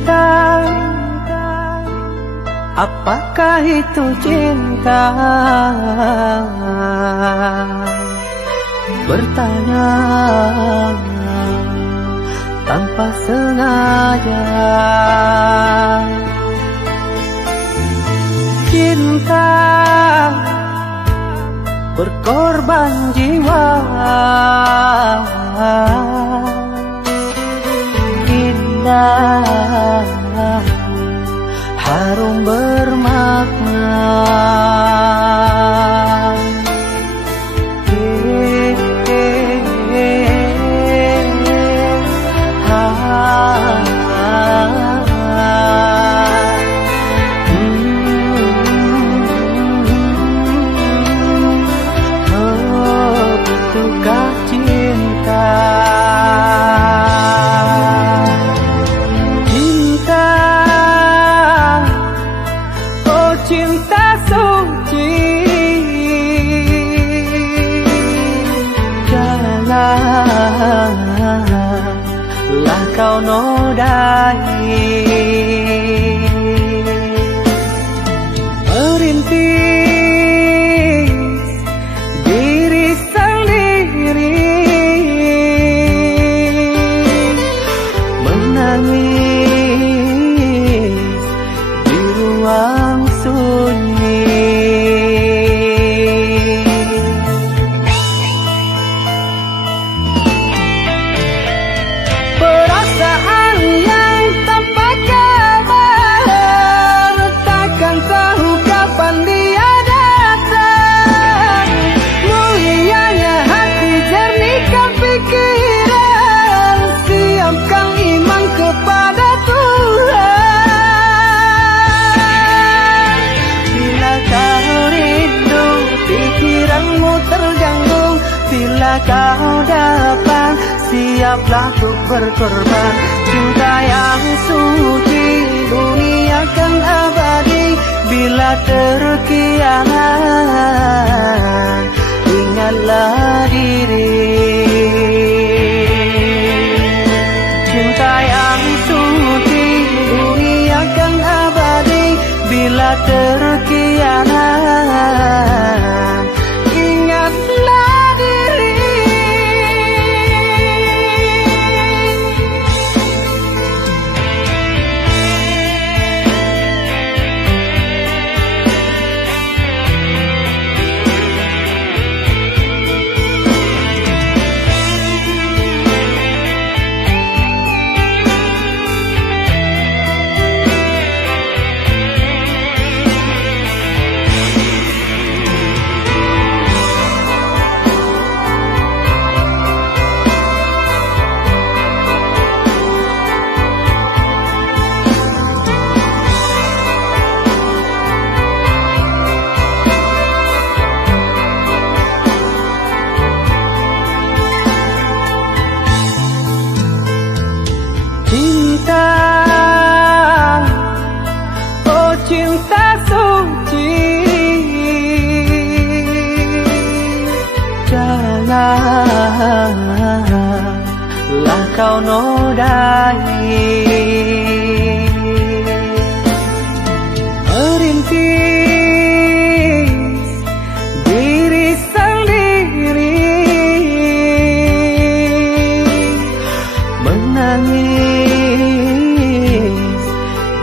Cinta, apakah itu cinta? Bertanya tanpa sengaja. Cinta berkorban jiwa, indah, harum bermakna. Betukah cinta? Cinta, oh cinta suci, janganlah kau nodai. Merintis diri sendiri, menangis di ruang sunyi. Perasaan yang tanpa kabar, takkan tahu kapan dia datang. Mulianya hati, jernihkan pikiran, siapkan iman kepada Tuhan. Bila kau rindu, pikiranmu terganggu, bila kau datang, siaplah untuk berkorban. Cinta yang suci, dunia kan abadi. Bila terkianat, ingatlah diri. Cinta yang suci, dunia kan abadi. Bila terkianat, ingatlah diri. Cinta, oh cinta suci, janganlah kau nodai. Merintis diri sendiri, menangis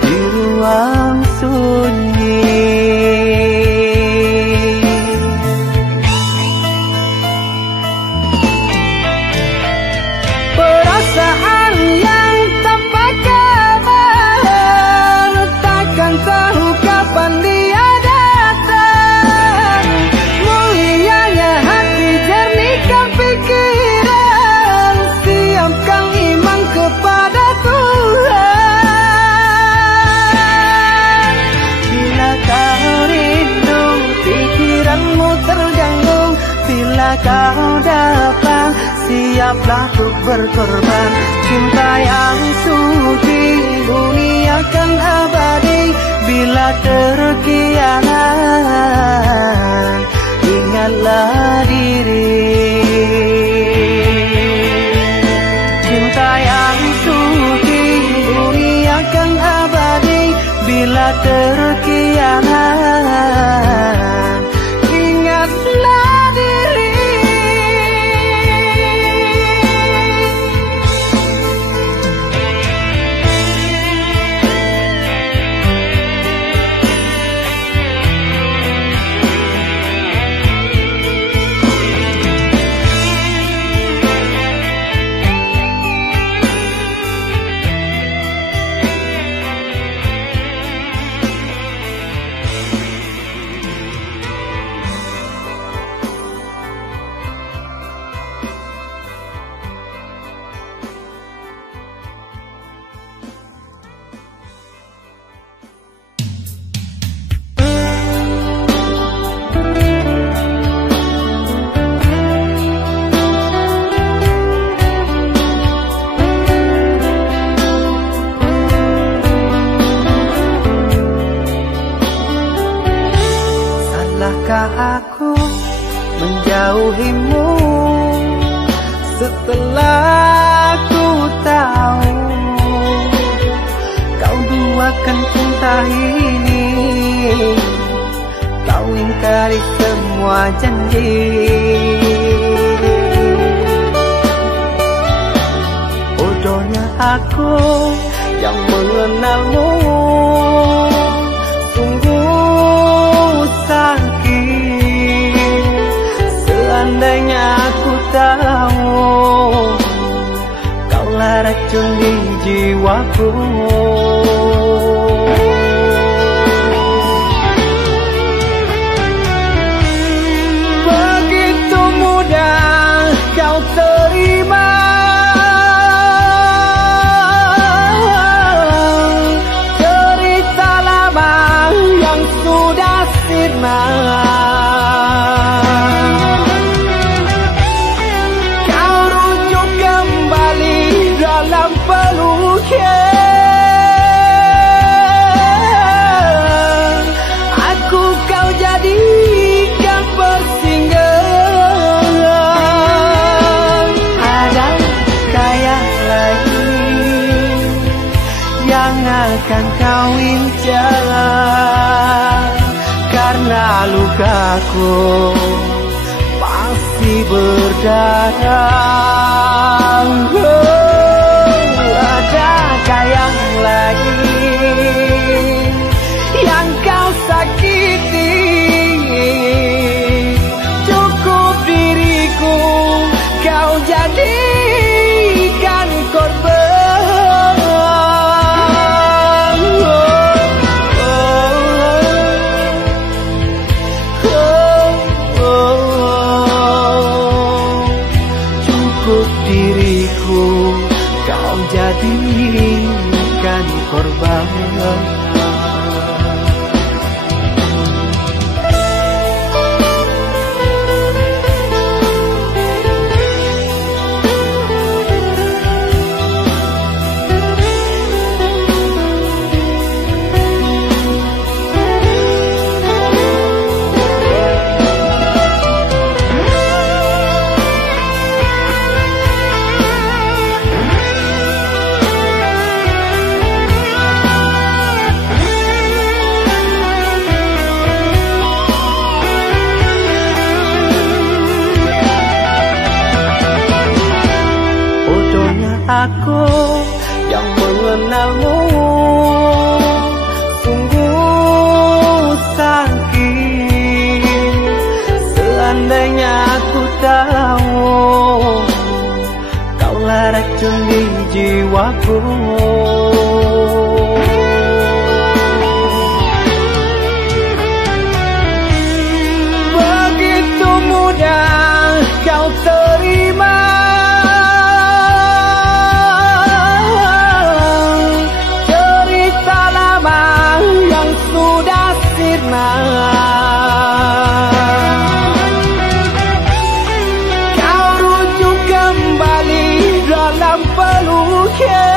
di ruang sunyi. Perasaan yang tanpa kabar, takkan tahu kapan dia datang. Mulianya hati, jernihkan pikiran, siapkan iman kepada Tuhan. Bila kau rindu, pikiranmu terganggu, bila kau datang, siaplah untuk berkorban. Cinta yang suci, dunia kan abadi. Bila terkianat, ingatlah diri. Cinta yang suci, dunia kan Salahkah aku menjauhimu setelah ku tahu kau duakan cinta ini, kau ingkari semua janji. Bodohnya aku yang mengenalmu, sungguh sakit. Seandainya aku tahu kaulah racun di jiwaku. Begitu mudah kau terima cerita lama yang sudah sirna. Kau rujuk kembali dalam peluknya. Aku kau jadikan persinggahan. Adakah yang lain yang akan kau incar? Karena lukaku masih berdarah. Adakah yang lain yang kau sakiti? Cukup diriku kau jadikan korban. Cukup diriku kau jadikan korban. Aku yang mengenalmu, sungguh sakit. Seandainya aku tahu kaulah racun di jiwaku. Begitu mudah kau terima yang sudah sirna. Kau rujuk kembali dalam peluknya.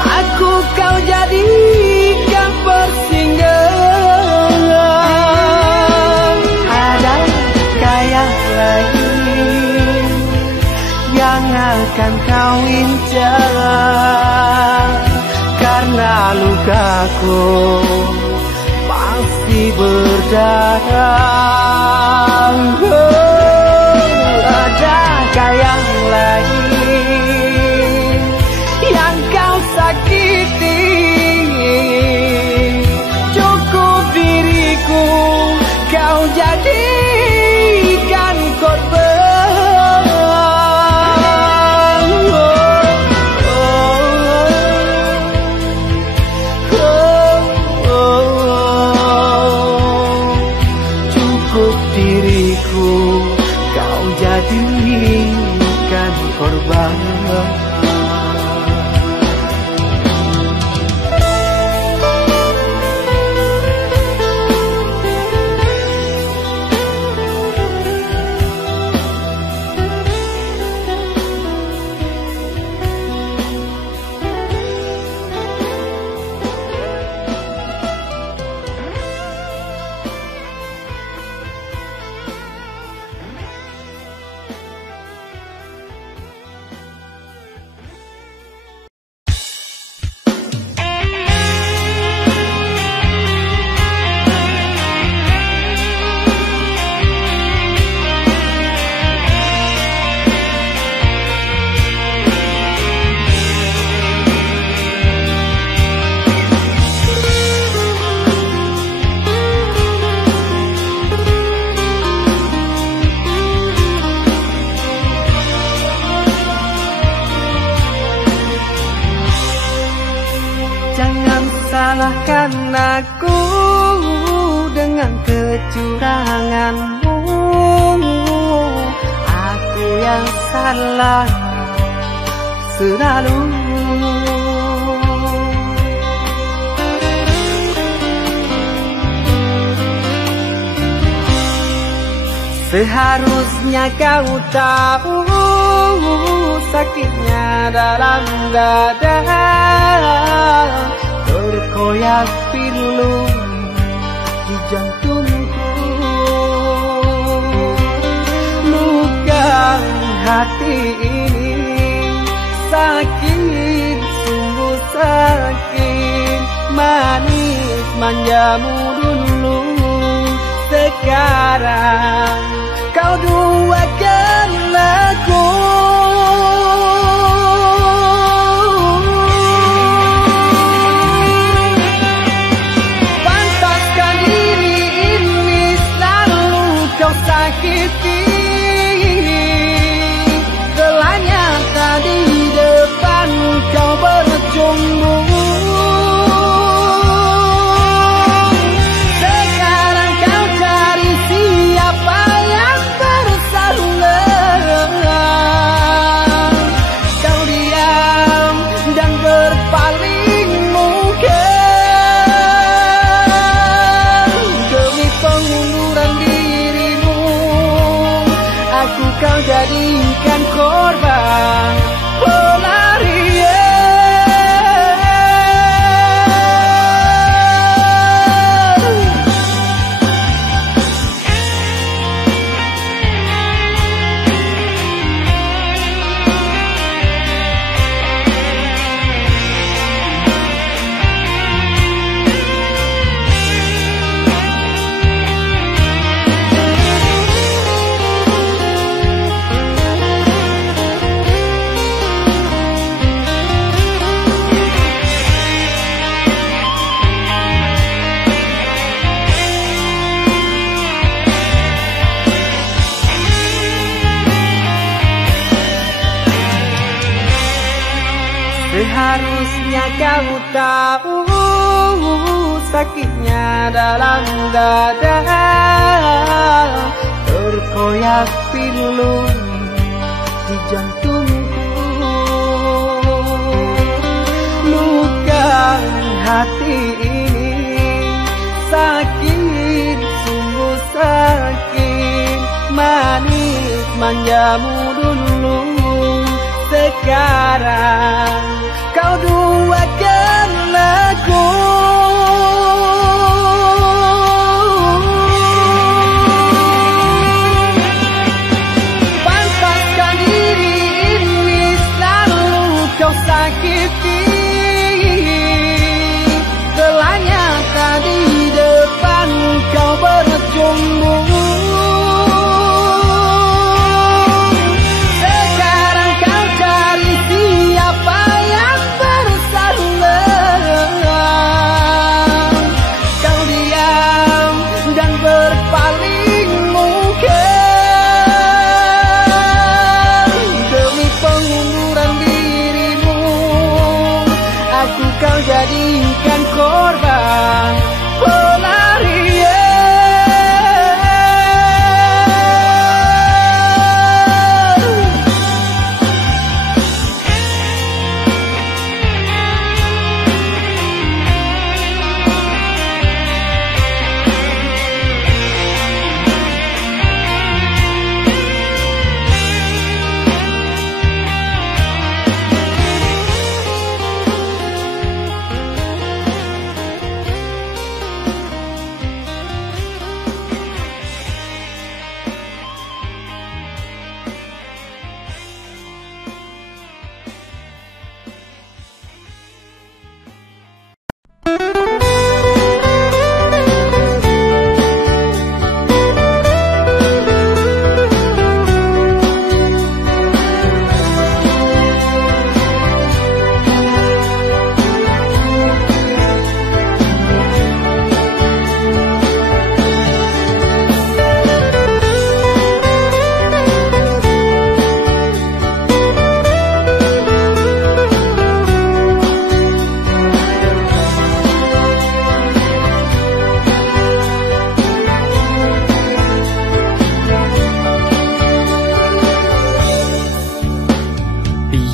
Aku kau jadikan persinggahan. Adakah yang lain yang akan kau incar? Karena lukaku masih berdarah. Adakah yang lain yang kau sakiti? Cukup diriku kau jadikan korban. Kau jadikan korban. menyalahkan aku dengan kecuranganmu. Aku yang salah selalu. Seharusnya kau tahu sakitnya dalam dada, terkoyak pilu di jantungku. Luka hati ini sakit, sungguh sakit. Manis manjamu dulu, sekarang kau duakan aku. Pantaskan diri ini selalu kau sakiti. Gelanya tadi depan kau berjumbu. Kau jadikan korban pelarian. Seharusnya kau tahu sakitnya dalam dada, terkoyak pilu di jantungku. Luka hati ini sakit, sungguh sakit. Manis manjamu dulu, sekarang kau duakan aku. Pantaskan diri ini selalu kau sakiti. Gelanya tadi depan kau berjumbu. Sekarang kau cari siapa yang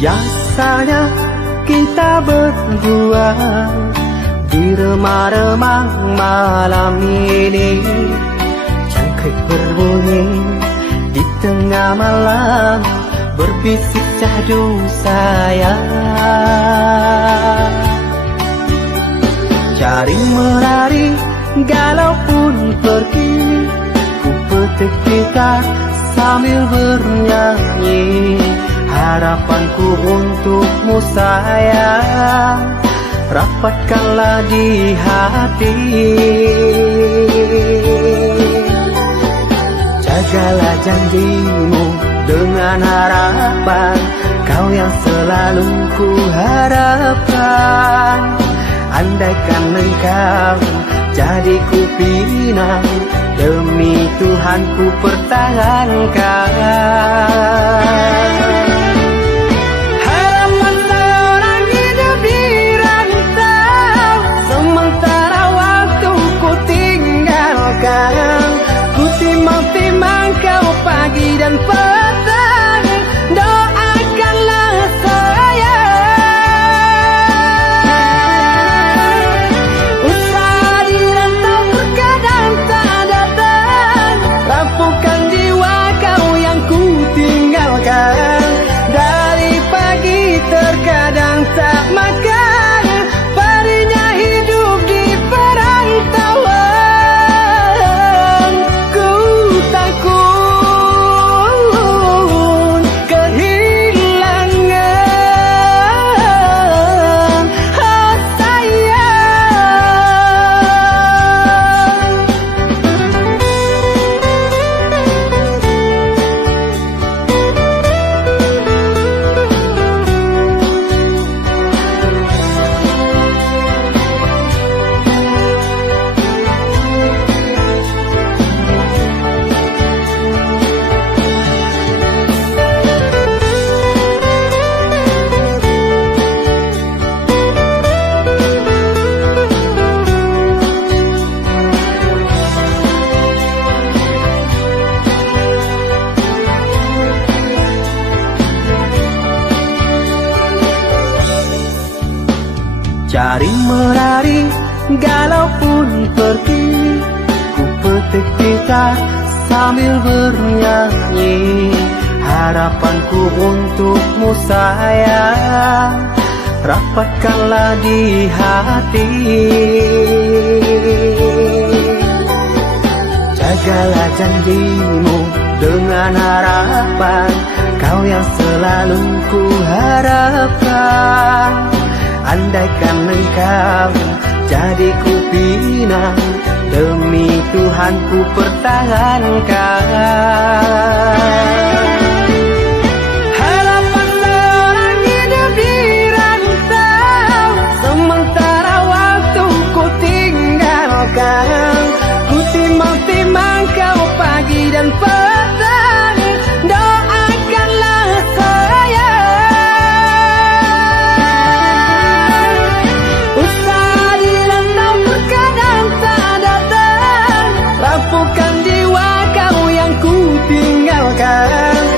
Biasanya kita berdua di remang-remang malam ini, jangkrik berbunyi di tengah malam, berbisik syahdu sayang. Cari melari galau pun pergi, ku petik gitar sambil bernyanyi. Harapanku untukmu sayang, rapatkanlah di hati. Jagalah janjimu dengan harapan, kau yang selalu ku harapkan. Andaikan engkau jadi ku pinang, demi Tuhan ku pertahankan. Harapan seorang hidup di rantau, sementara waktu ku tinggalkan. Ku timang-timang kau pagi dan petang, doakanlah saya. Usaha di rantau terkadang tak datang, rapuhkan jiwa kau yang ku tinggalkan. Dari pagi terkadang tak makan, perihnya hidup di perantauan. Ku takut kehilangan, oh sayang. Cari melari galau pun pergi, ku petik gitar sambil bernyanyi. Harapanku untukmu sayang, rapatkanlah di hati. Jagalah janjimu dengan harapan, kau yang selalu ku harapkan. Andaikan engkau jadi ku pinang, demi Tuhan ku pertahankan. Harapan seorang hidup di rantau, sementara waktu ku tinggalkan. Ku timang-timang kau pagi dan petang, doakanlah saya. Usaha di rantau terkadang tak datang, rapuhkan jiwa kau yang ku tinggalkan.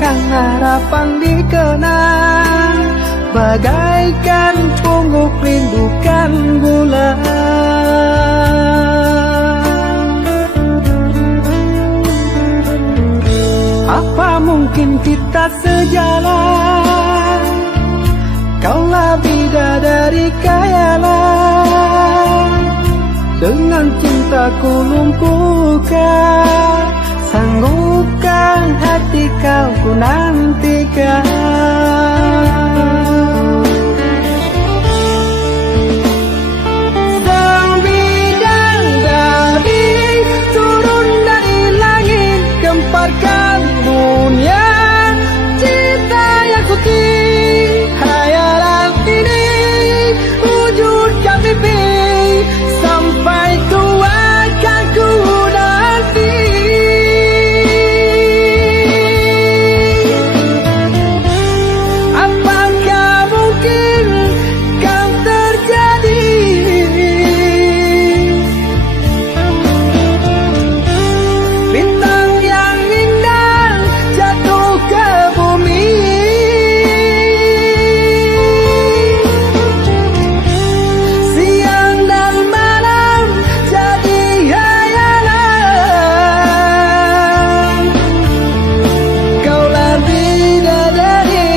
Menyalakan harapan dikenang, bagaikan pungguk rindukan bulan. Apa mungkin kita sejalan? Kaulah bidadari khayalan, dengan cintaku lumpuhkan, sanggupkan hati kau ku nantikan. Sang bidadari turun dari langit, gemparkan dunia, cinta yang suci. Khayalan ini wujudkan mimpi, sampai tua akan ku nanti. Apakah mungkin kan terjadi? Bintang yang indah jatuh ke bumi, siang dan malam jadi hayalan. Kaulah bidadari,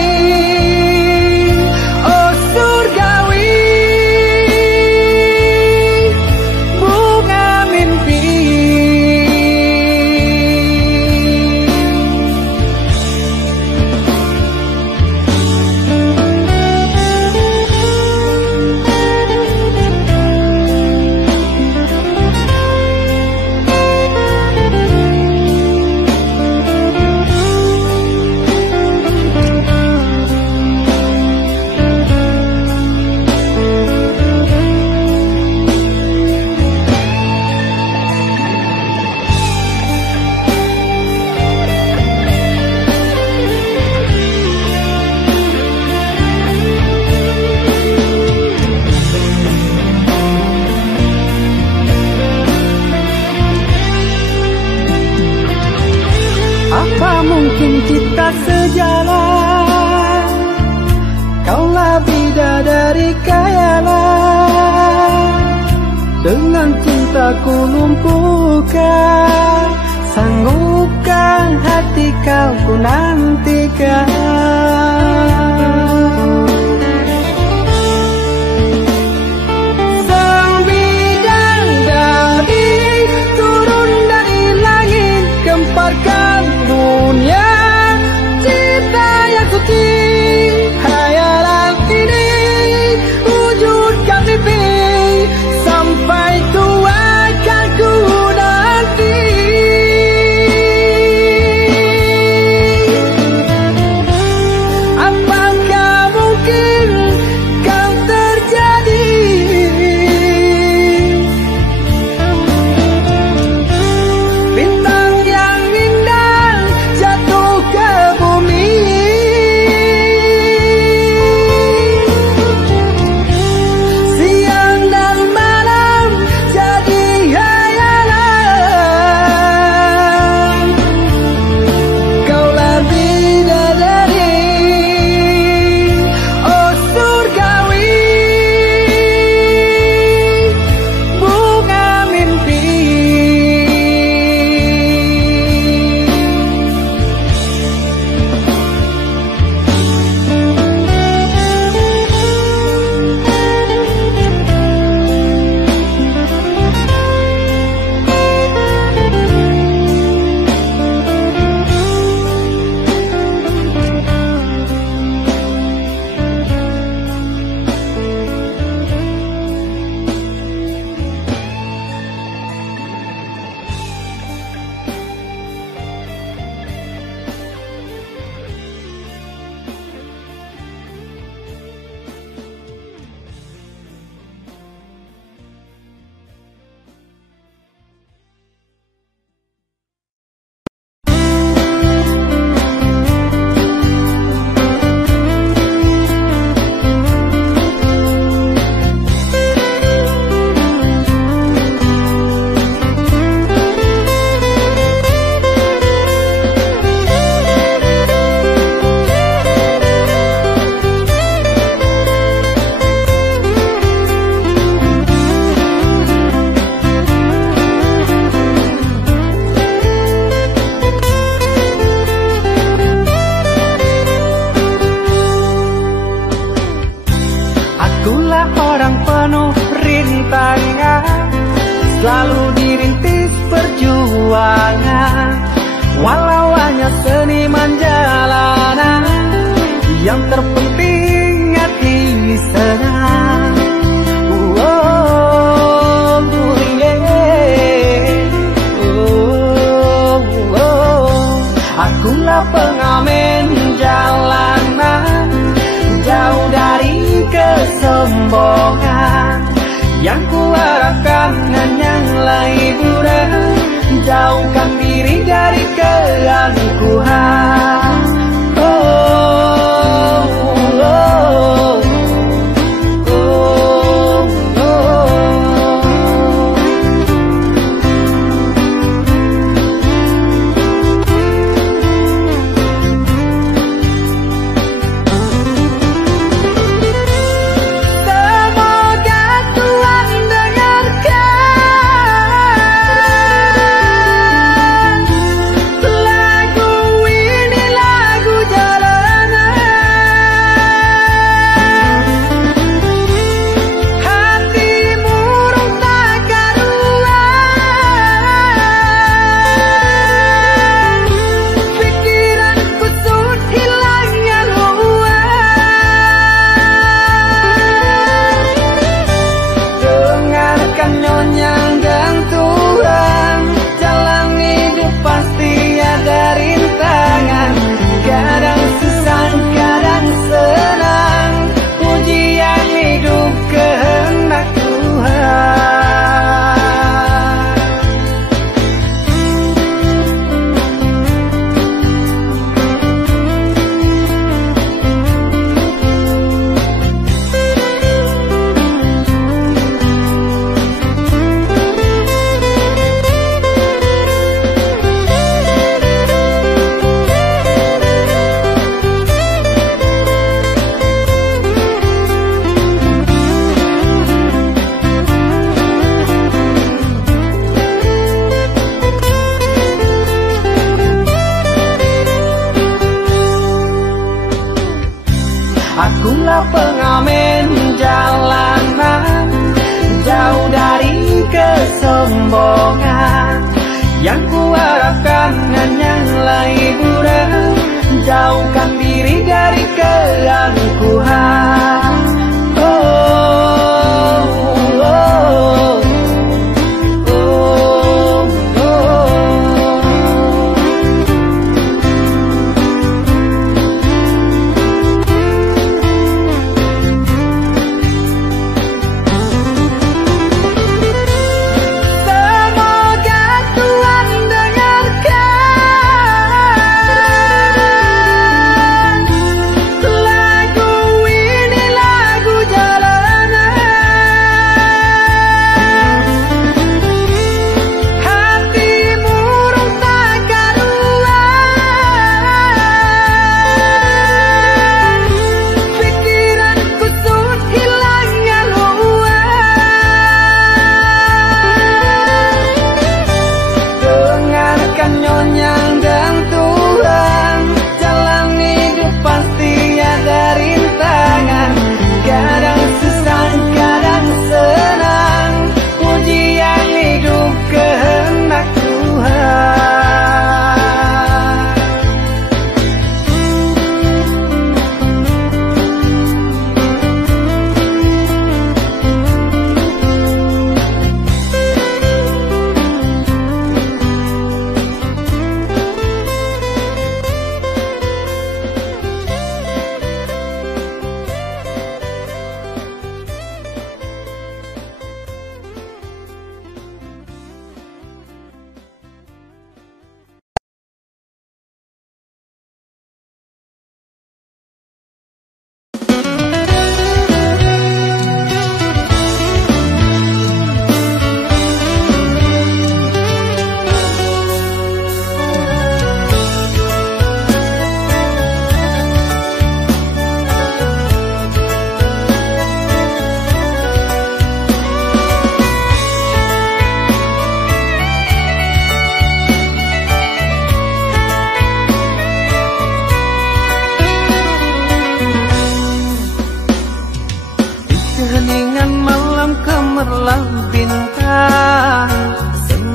oh surgawi, bunga mimpi. Apa mungkin kita sejalan? Kaulah bidadari khayalan, dengan cintaku lumpuhkan, sanggupkan hati kau ku nantikan. Sang bidadari turun dari langit, gemparkan dunia, cinta yang suci. Khayalan ini wujudkan mimpi, sampai tua akan ku nanti. rintis perjuangan, walau hanya seniman jalanan, yang terpenting hati senang. Akulah pengamen jalanan, jauh dari kesombongan, yang kuharapkan hanyalah hiburan, jauhkan diri dari keangkuhan. Akulah pengamen jalanan, jauh dari kesombongan, yang kuharapkan hanyalah hiburan, jauhkan diri dari keangkuhan.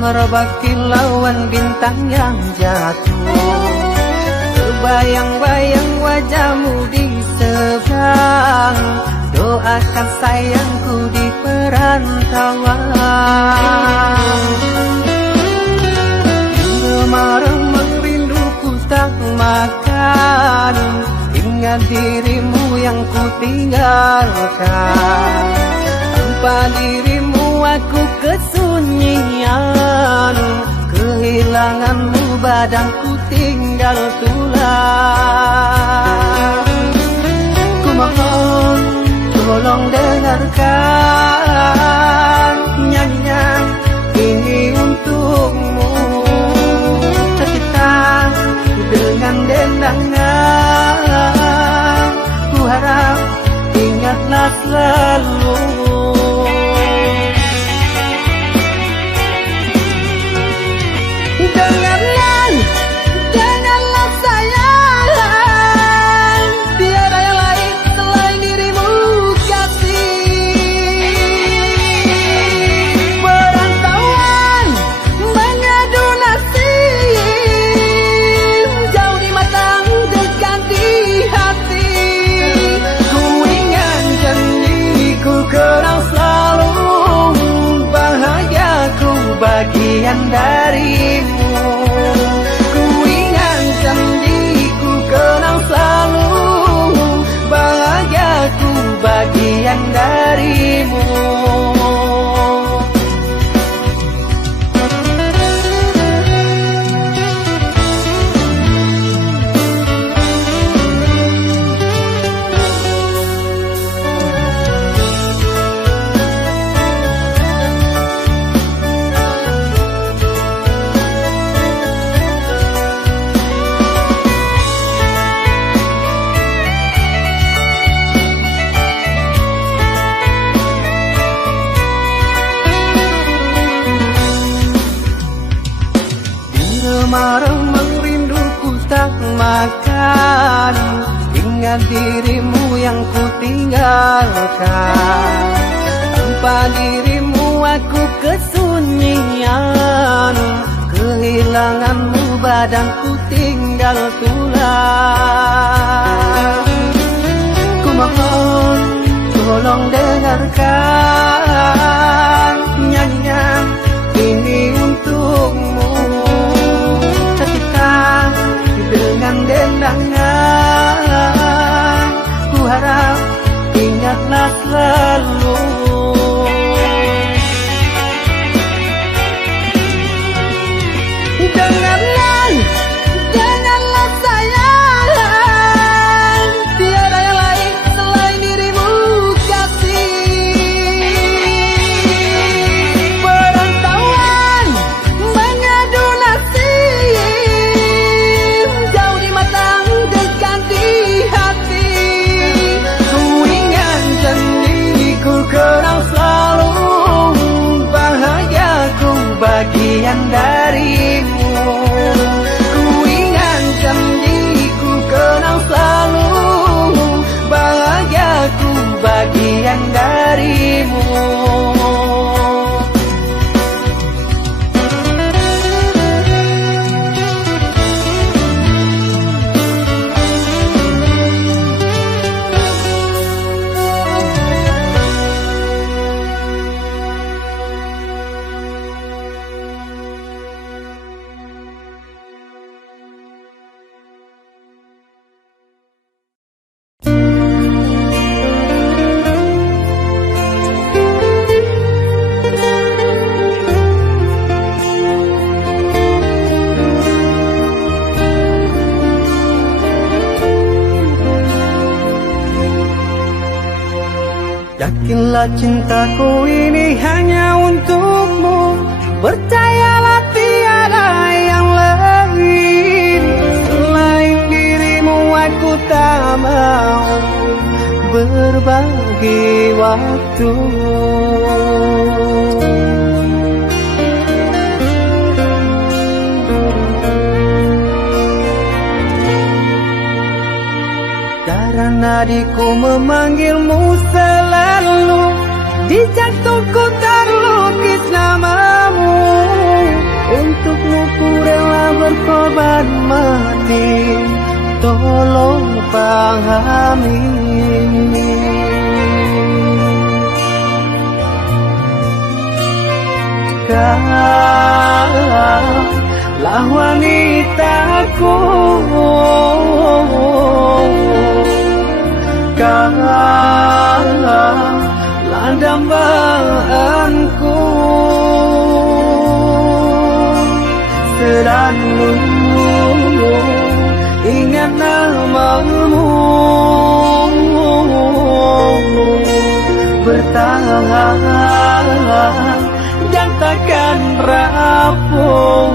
merebak kilauan bintang yang jatuh. Terbayang-bayang wajahmu di seberang, doakan sayangku di perantauan. Remang-remang rinduku tak makan, ingat dirimu yang ku tinggalkan. Tanpa dirimu aku kesunyian, kehilanganmu badanku tinggal tulang. Ku mohon tolong dengarkan nyanyian ini untukmu, tercipta dengan dendangan. Ku harap ingatlah selalu. Janganlah sayang, tiada yang lain selain dirimu kasih. Perantauan mengadu nasib, jauh di mata dekat di hati. Ku ingat janjiku kenang selalu, bahagiaku bagian darimu. Ku ingat janjiku kenang selalu, bahagiaku bagian darimu. Remang-remang rinduku tak makan, ingat dirimu yang ku tinggalkan. Tanpa dirimu aku kesunyian, kehilanganmu badanku tinggal tulang. Ku mohon tolong dengarkan nyanyian ini untukmu, dengan dendangan. Ku harap ingatlah selalu. Janganlah sayang, tiada yang lain selain dirimu kasih. Perantauan mengadu nasib, jauh di mata dekat di hati. Ku ingat janjiku kenang selalu, bahagiaku bagian darimu. Ku ingat janjiku kenang selalu, bahagiaku bagian darimu. Yakinlah cintaku ini hanya untukmu, percayalah tiada yang lain. Selain dirimu aku tak mau berbagi waktu. Karena nadiku memanggilmu selalu, di jantungku terlukis namamu. berkorban mati, tolong pahami. Kaulah wanitaku, kaulah dambaanku, selalu ingat namamu, bertahan dan takkan rapuh.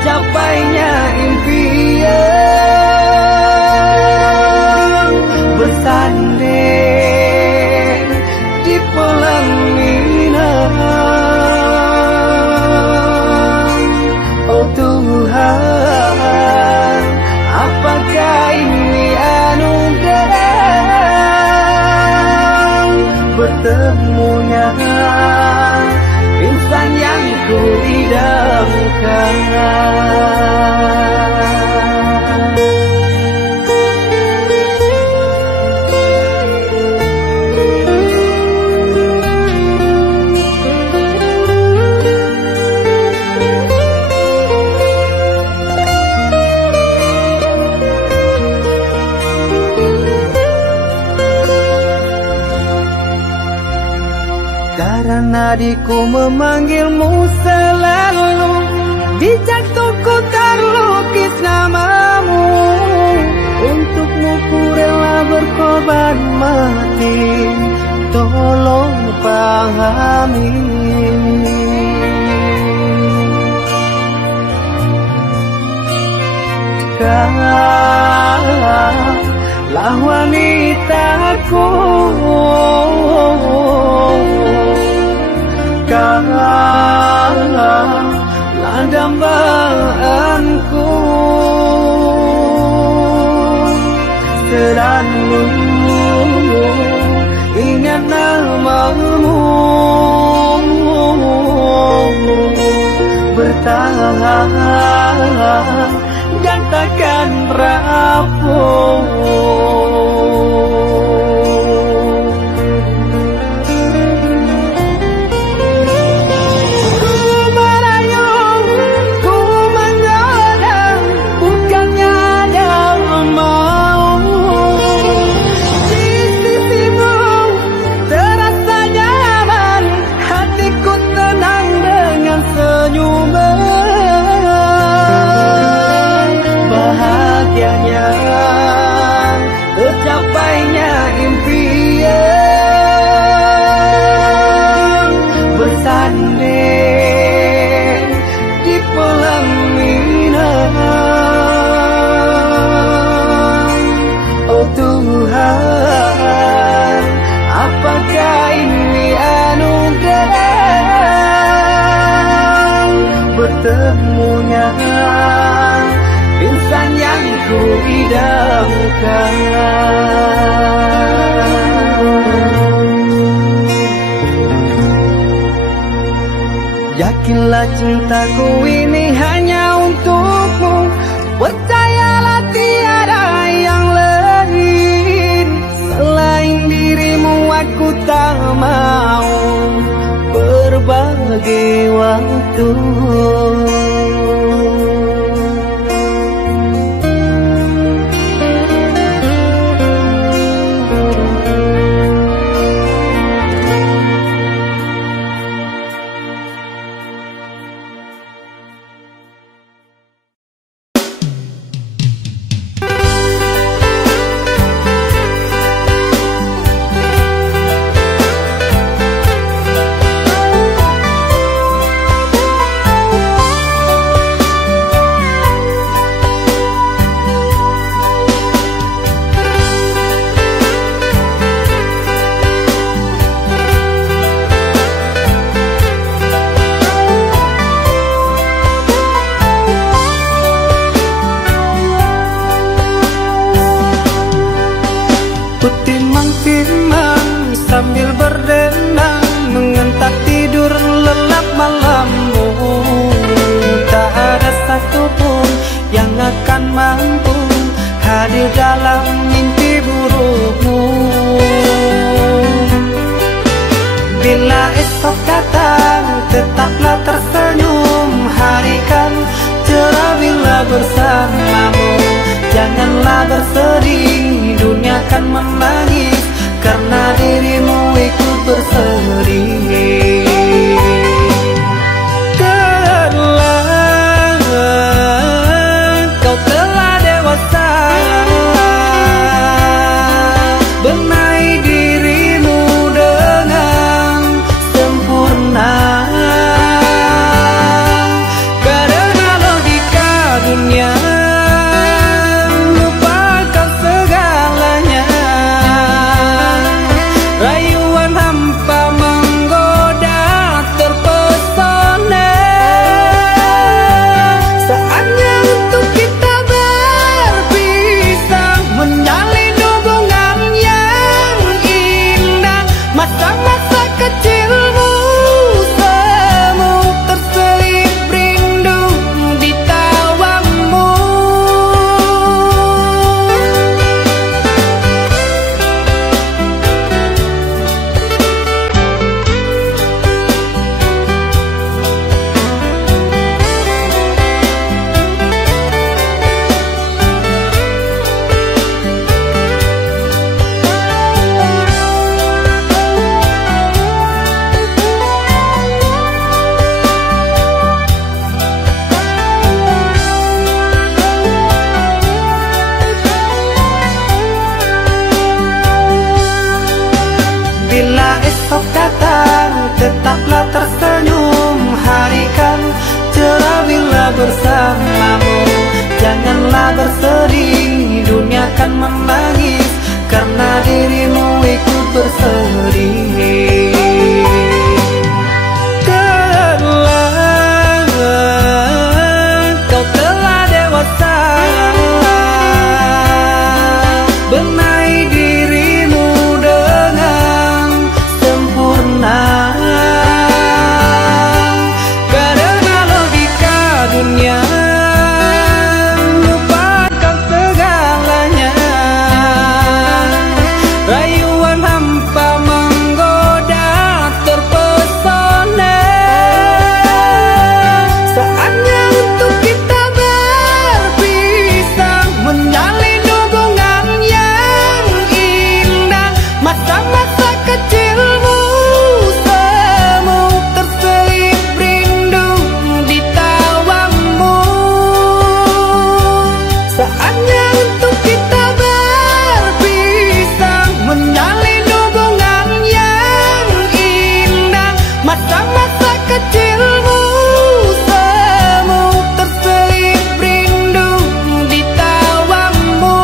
Tercapainya impian, bersanding di pelaminan. Oh Tuhan, apakah ini anugerah bertemunya insan yang ku idamkan. Karena diku memanggilmu selalu, di jantungku terlukis namamu. Untukmu ku rela berkorban mati, tolong pahami. Kaulah wanitaku, kaulah dambaanku, selalu ingat namamu, bertahan dan takkan rapuh. Tercapainya impian, bersanding di pelaminan. Oh Tuhan, apakah ini anugerah bertemunya insan yang ku idamkan. Yakinlah cintaku ini hanya untukmu, percayalah tiada yang lain. Selain dirimu aku tak mau berbagi waktu. bersedih, dunia kan menangis karena dirimu ikut bersedih. Kau telah dewasa, benahi dirimu dengan sempurna. Karena logika dunia lupakan segalanya. Rayuan hampa menggoda terpesona. Saatnya untuk kita berpisah, menjalin hubungan yang indah. Masa-masa kecilmu semu terselip rindu di tawamu. Bila esok datang, tetaplah tersenyum. Hari kan cerah bila bersamamu. Janganlah bersedih, dunia kan menangis karena dirimu ikut bersedih. Kau telah dewasa, benahi dirimu dengan sempurna. Karena logika dunia lupakan segalanya. Rayuan hampa menggoda terpesona. Saatnya untuk kita berpisah, menjalin hubungan yang indah. Masa-masa kecilmu semu terselip rindu di tawamu. Saatnya untuk kita berpisah, menjalin hubungan yang indah. Masa-masa kecilmu semu terselip rindu di tawamu.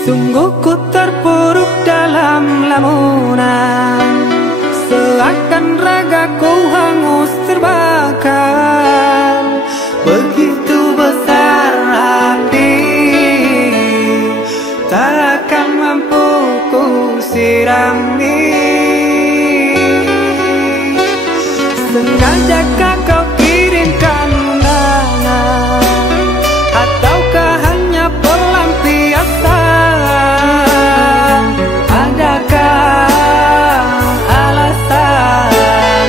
Sungguh ku terpuruk dalam lamunan, seakan ragaku hangus terbakar. Begitu besar hati, takkan mampu ku sirami. Sengajakah kau kirimkan undangan, ataukah hanya pelampiasan? Adakah alasan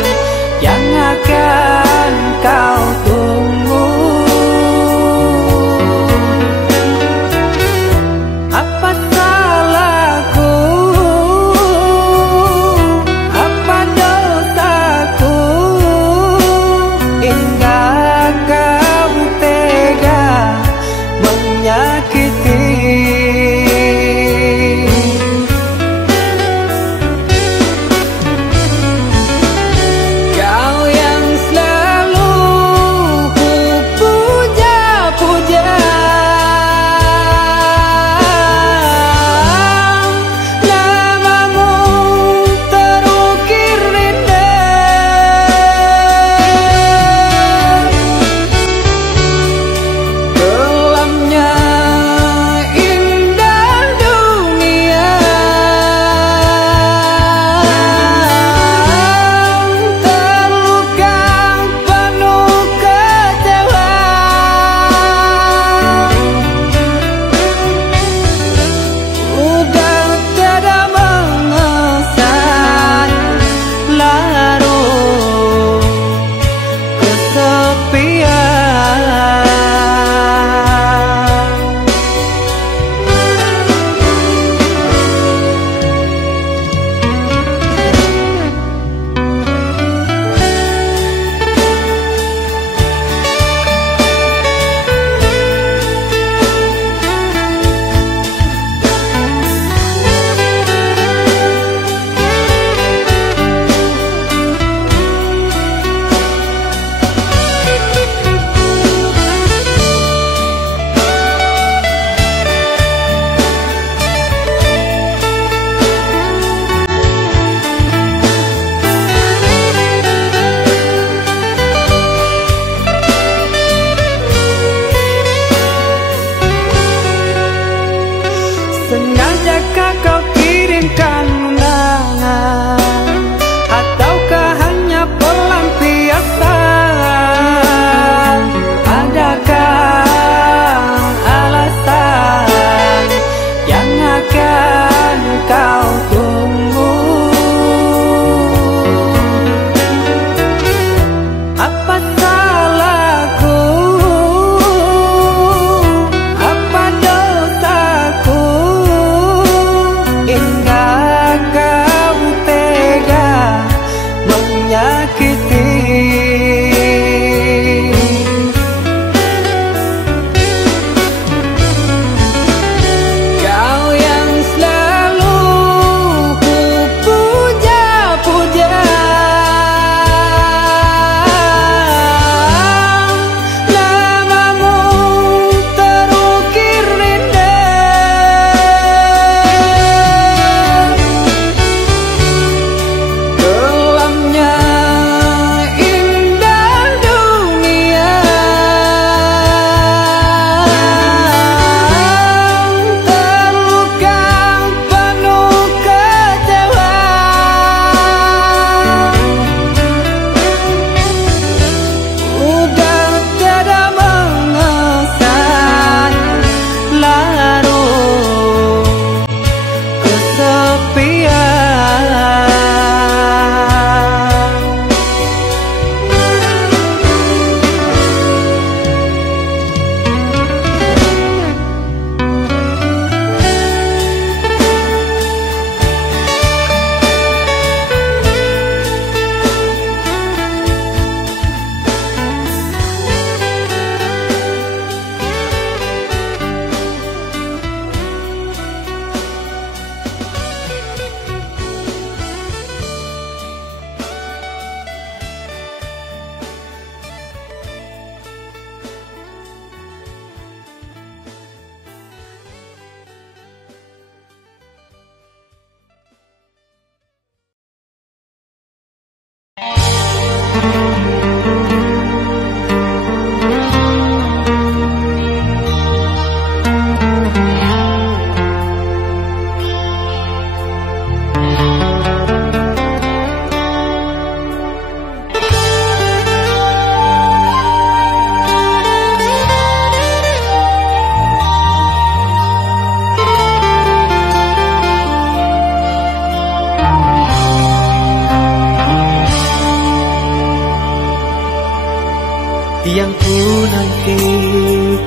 yang ku nanti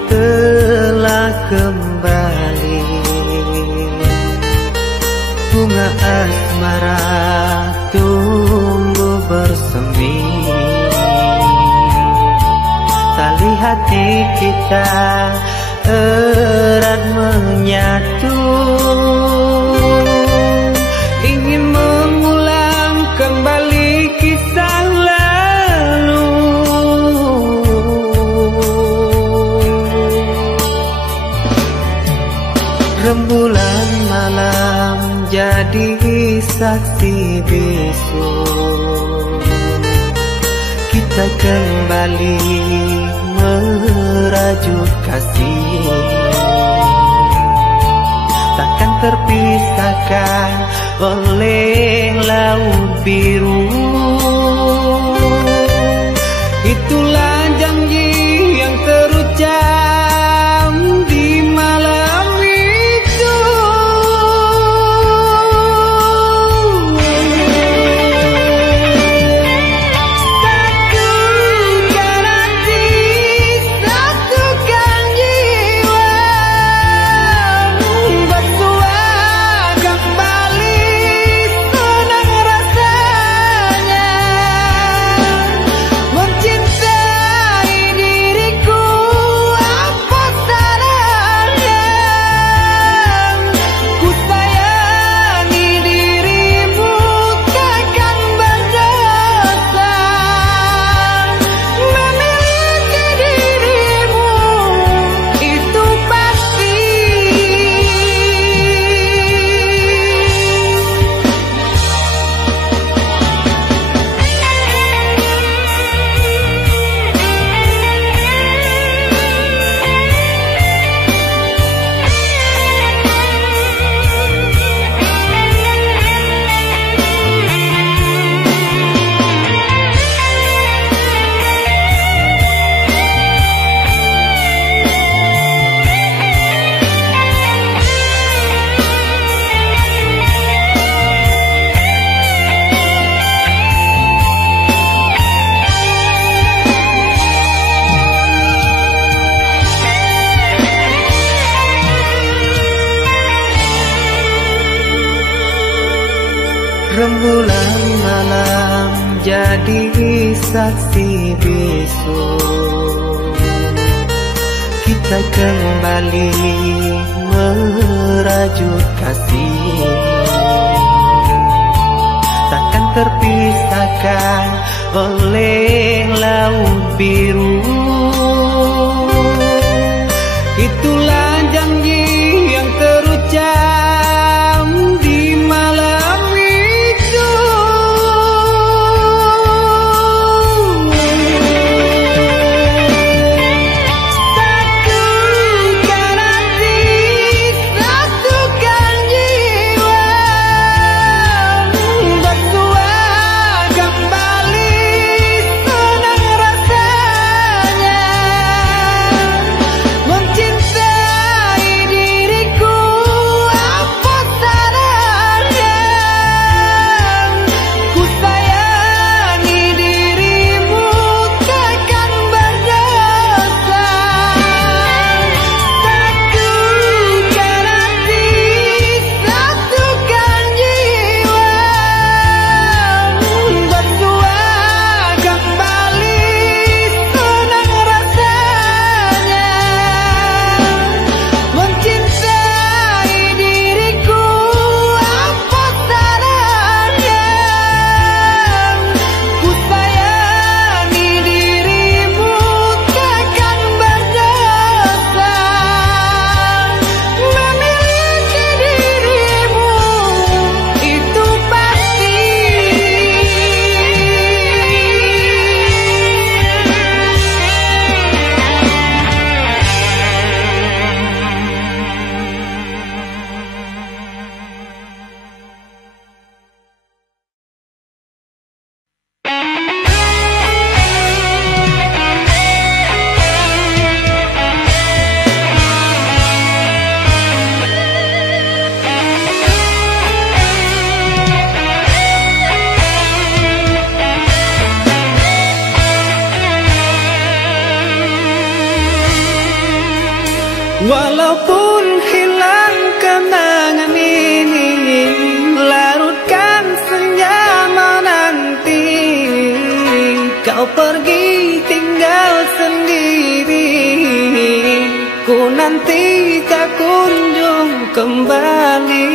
telah kembali. Bunga asmara tumbuh bersemi, tali hati kita erat menyatu. Ingin mengulang kembali kisah lalu. Rembulan malam jadi saksi bisu, kita kembali merajut kasih. Takkan terpisahkan oleh laut biru. Itulah janji yang terucap di malam itu. Satukan hati, satukan jiwa, bersua kembali, senang rasanya mencintai diriku. Apa salahnya ku sayangi dirimu, takkan berdosa memiliki dirimu, itu pasti. Rembulan malam jadi saksi bisu, kita kembali merajut kasih. Takkan terpisahkan oleh laut biru. Itulah janji yang terucap di malam itu. Satukan hati, satukan jiwa, bersua kembali, senang rasanya Walaupun hilang kenangan ini, larutkan senja menanti. Kau pergi tinggal sendiri, ku nanti tak kunjung kembali.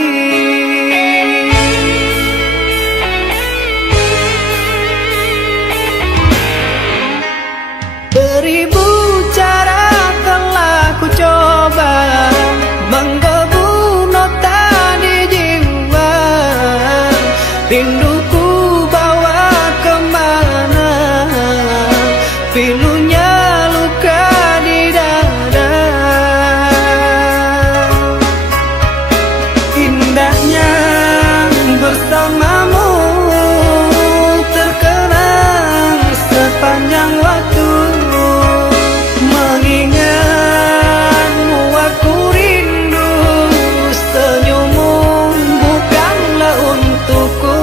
Beribu cara telah ku coba menggebu nota di jiwa. Rinduku bawa kemana, pilunya luka di dada. Indahnya bersamamu terkenang sepanjang waktu. Mengingatmu aku rindu, senyummu bukanlah untukku.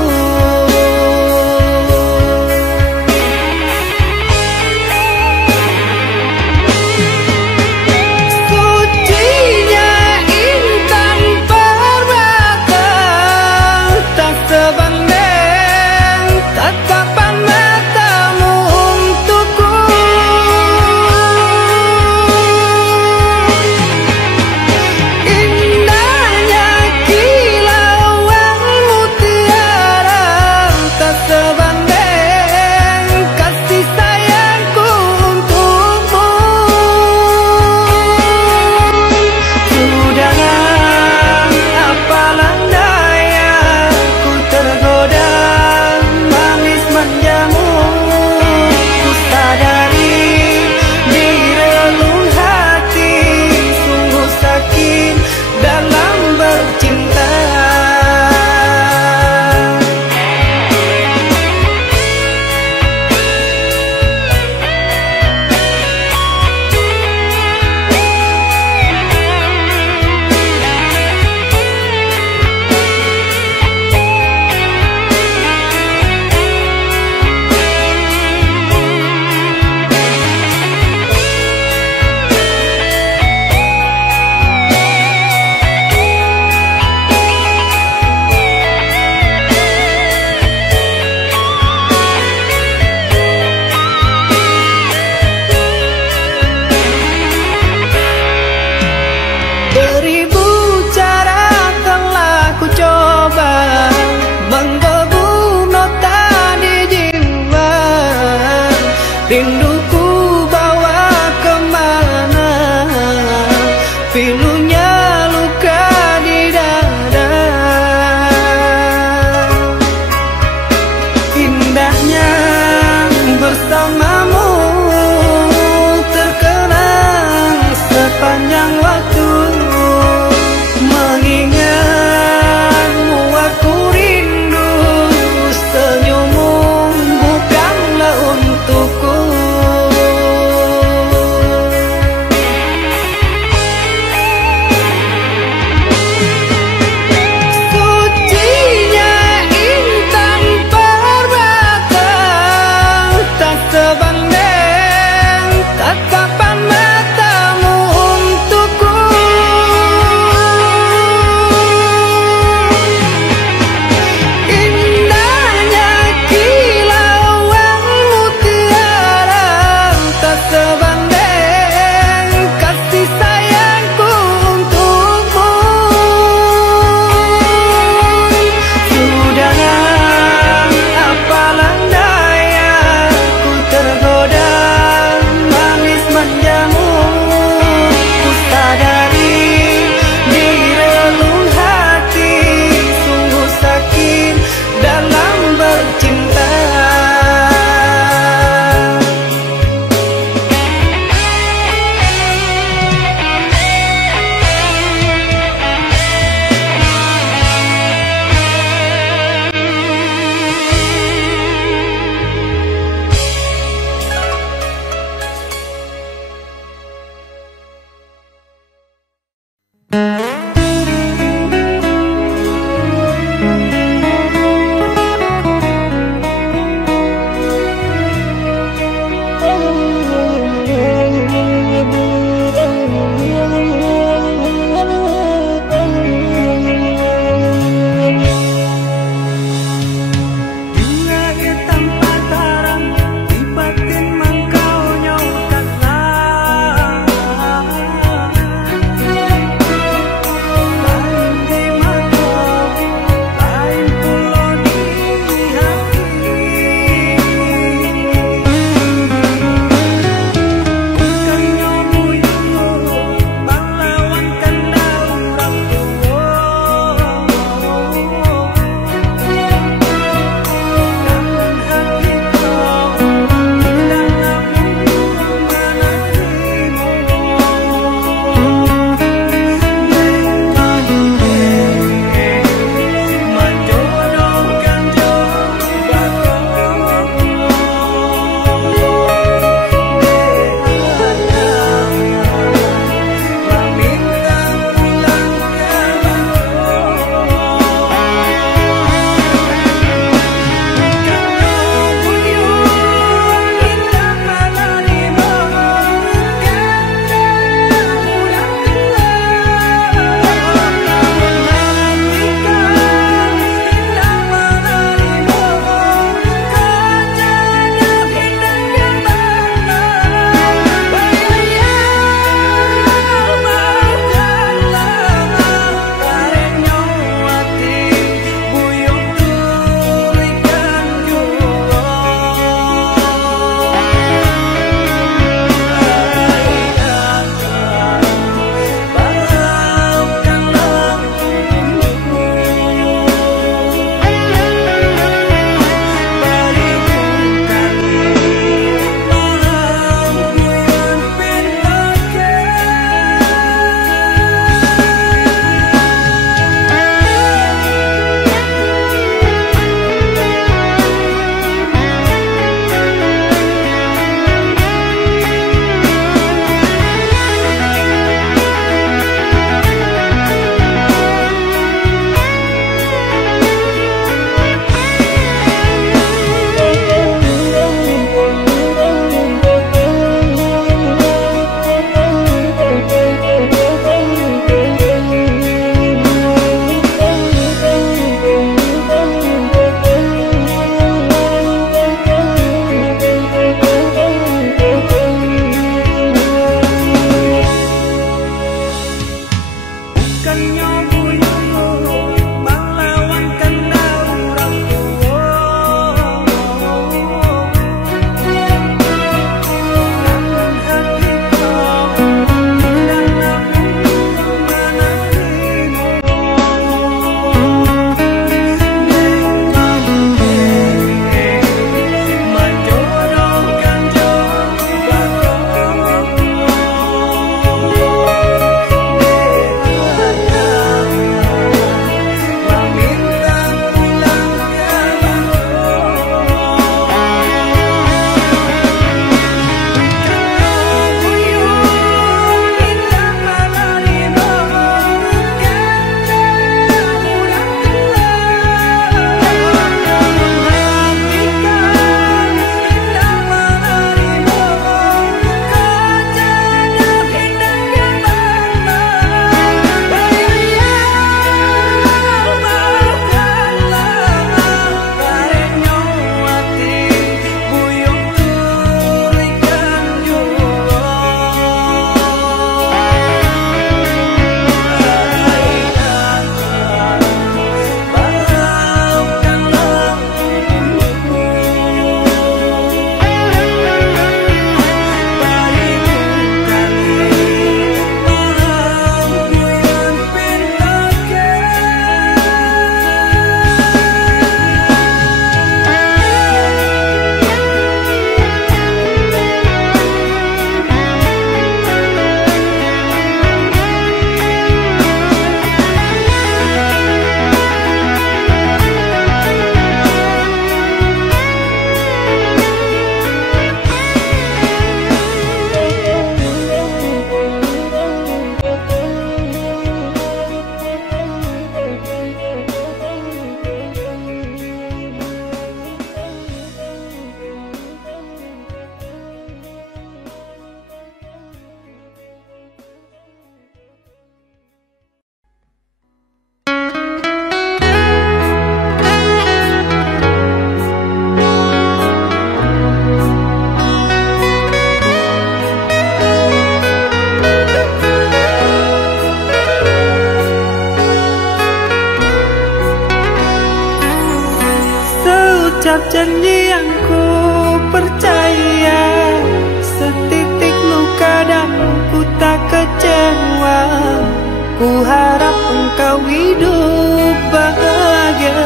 Ku harap engkau hidup bahagia,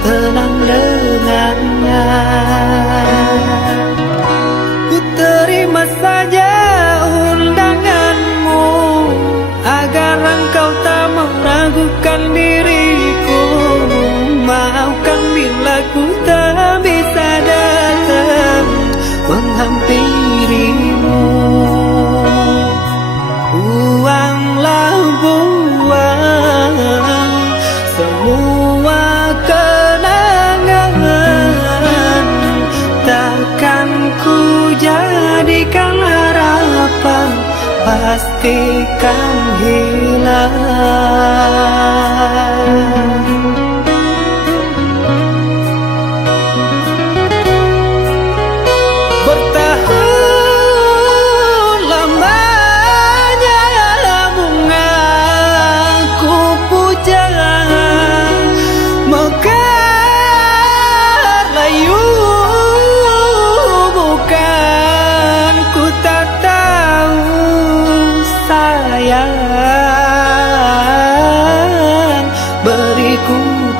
tenang dengannya. Ku terima saja undanganmu, agar engkau tak meragukan diriku. Maafkan bila ku tak bisa datang menghampirimu. Buanglah buang semua kenangan, takkan ku jadikan harapan, pastikan hilang.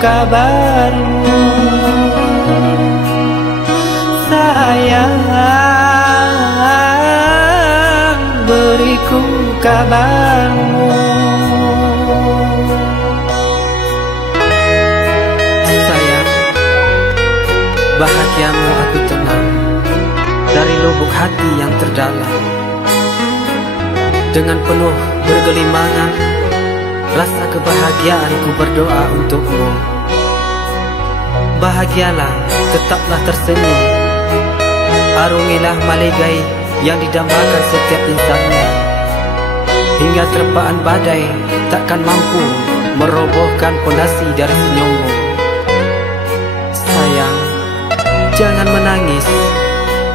Kabarmu sayang, beriku kabarmu. Sayang, bahagiamu aku tenang dari lubuk hati yang terdalam. Dengan penuh bergelimangan, rasa kebahagiaanku berdoa untukmu. Bahagialah, tetaplah tersenyum, arungilah maligai yang didambakan setiap insannya. Hingga terpaan badai takkan mampu merobohkan pondasi dari senyummu. Sayang, jangan menangis.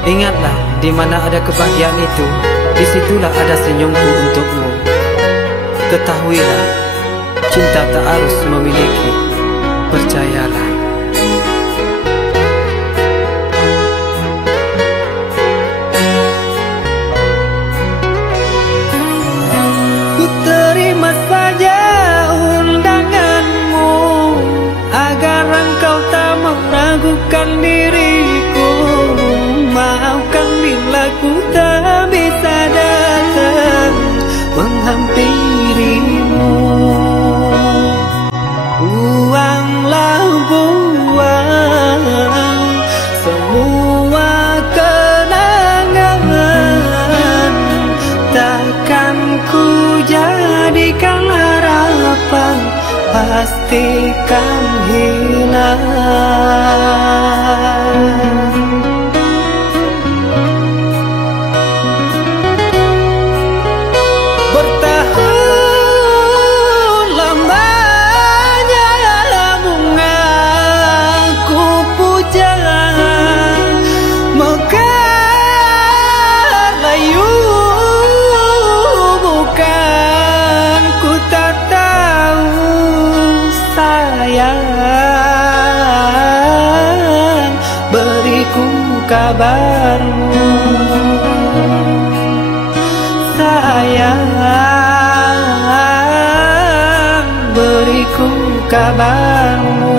Ingatlah, di mana ada kebahagiaan itu, disitulah ada senyumku untukmu. Ketahuilah, cinta tak harus memiliki, percayalah. Ku terima saja undanganmu, agar engkau tak meragukan diriku. Maafkan bila ku tak bisa datang menghampirimu. Buanglah buang semua kenangan, takkan ku jadikan harapan, pastikan hilang. Kabarmu sayang, beriku kabarmu.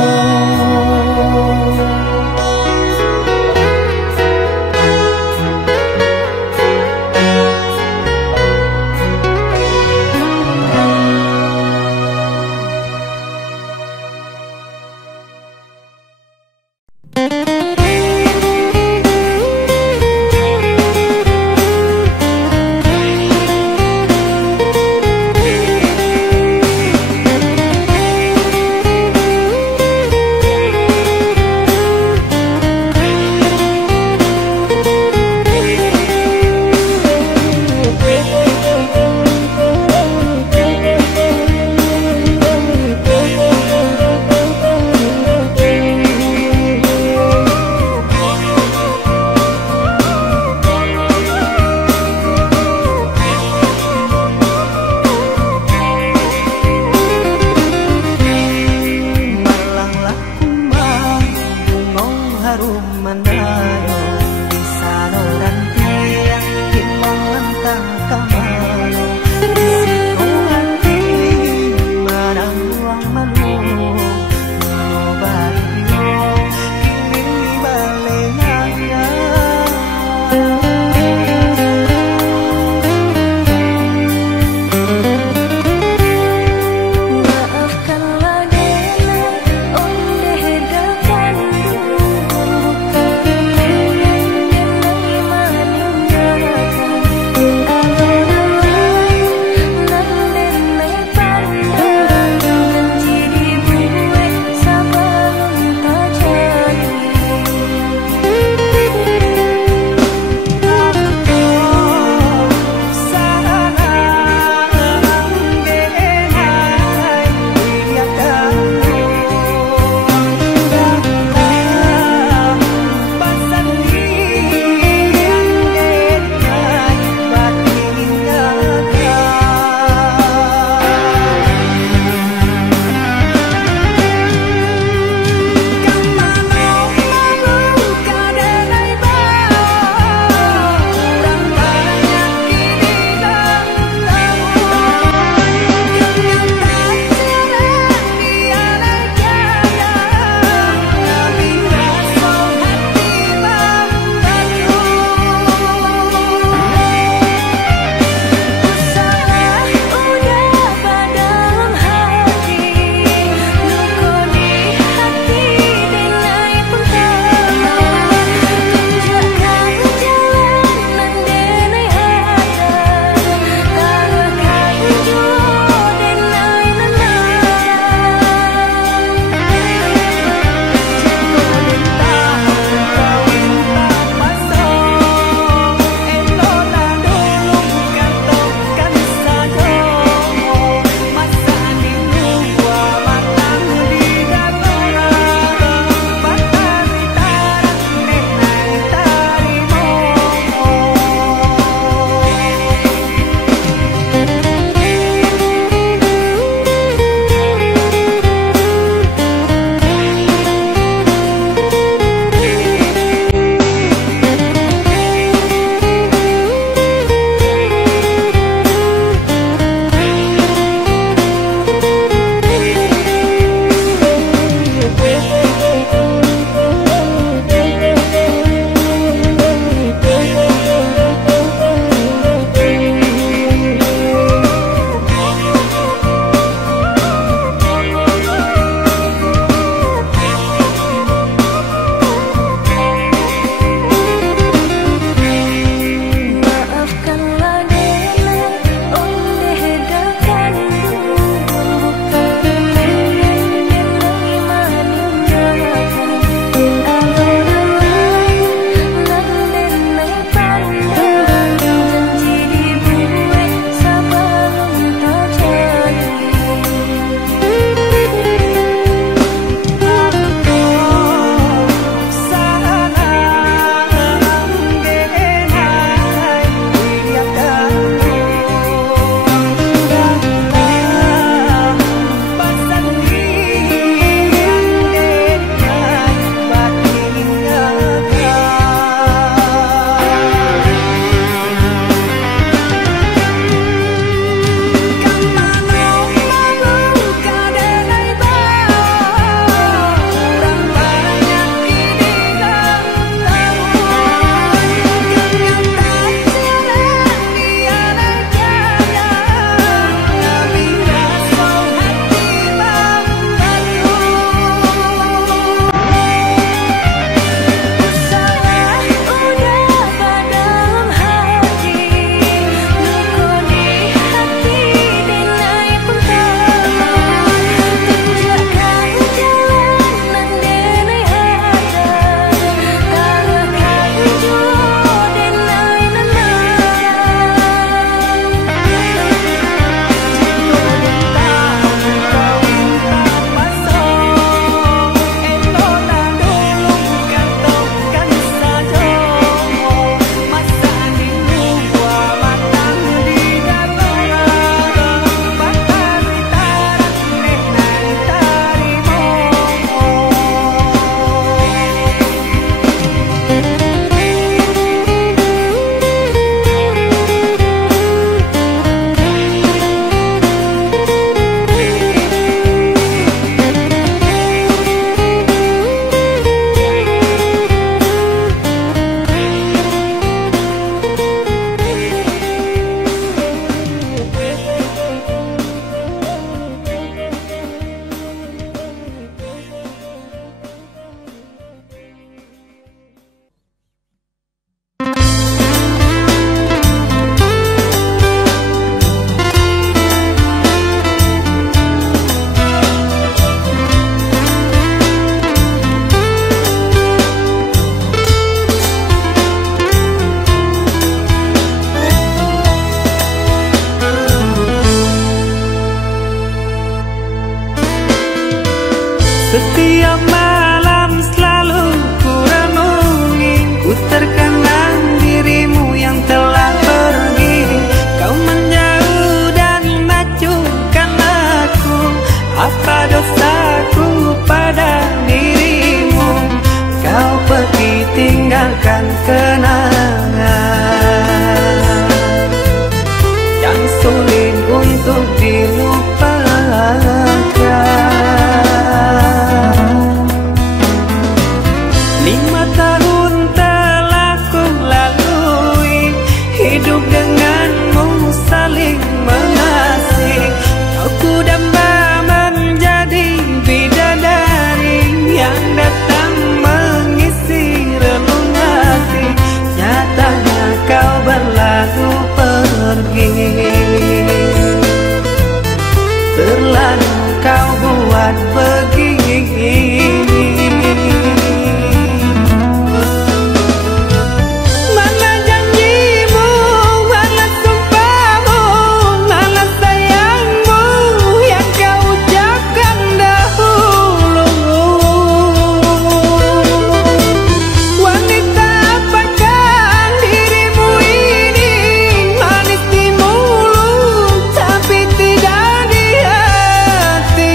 Setiap malam selalu ku renungi, ku terkenang dirimu yang telah pergi. Kau menjauh dan acuhkan aku, apa dosaku pada dirimu? Kau pergi tinggalkan kenangan yang sulit untuk dilupakan. 5 tahun telah ku lalui, hidup denganmu saling mengasihi. Kau ku damba menjadi bidadari yang datang mengisi relung hati. Nyatanya kau berlalu pergi, terlalu kau buat begini. Mana janjimu, mana sumpahmu, mana sayangmu yang kau ucapkan dahulu. Wanita apakah dirimu ini, manis di mulut tapi tidak di hati.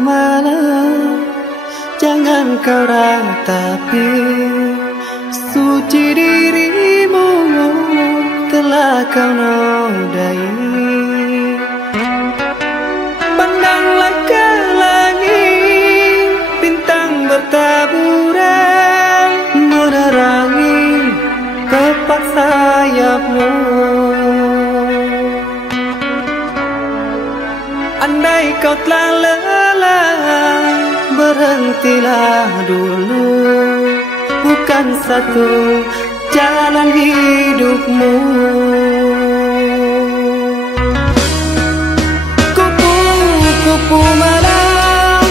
malam, jangan kau ratapi, suci dirimu telah kau nodai. Pandanglah ke langit, bintang bertaburan menerangi kepak sayapmu. Andai kau telah lelah, berhentilah dulu, bukan satu jalan hidupmu. Kupu-kupu malam,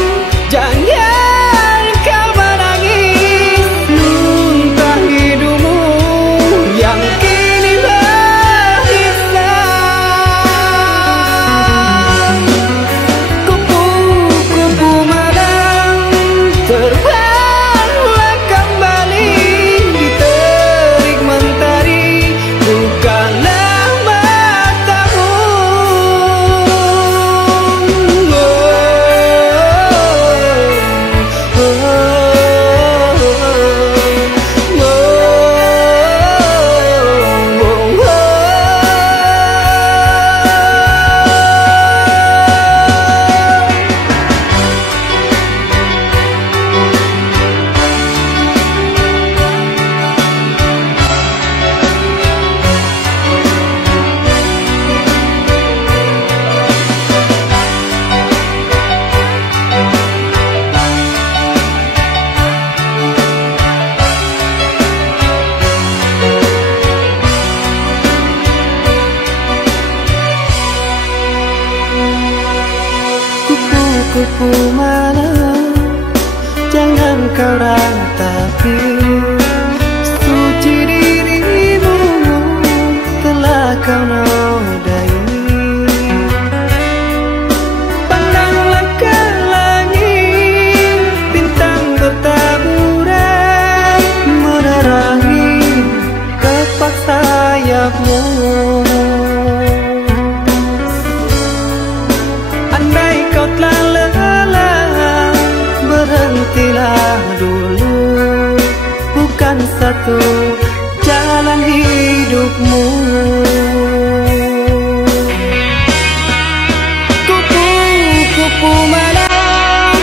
jangan kau menangis, muntah hidupmu yang kini berhisap. Kupu-kupu malam, terbanglah kembali, diterik mentari, bukanlah matamu. Kupu malam, jangan kau ratapi, suci dirimu telah kau nodai. Pandanglah ke langit, bintang bertaburan menerangi kepak sayapmu. Andai kau telah lelah, berhentilah dulu, bukan satu jalan hidupmu. Kupu-kupu malam,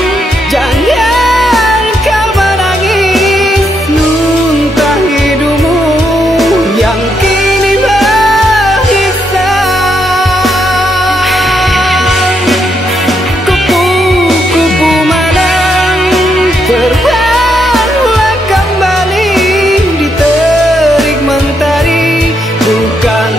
jangan kau menangis, muntah hidupmu yang kini berhisap. Kupu-kupu malam, terbanglah kembali, diterik mentari, bukan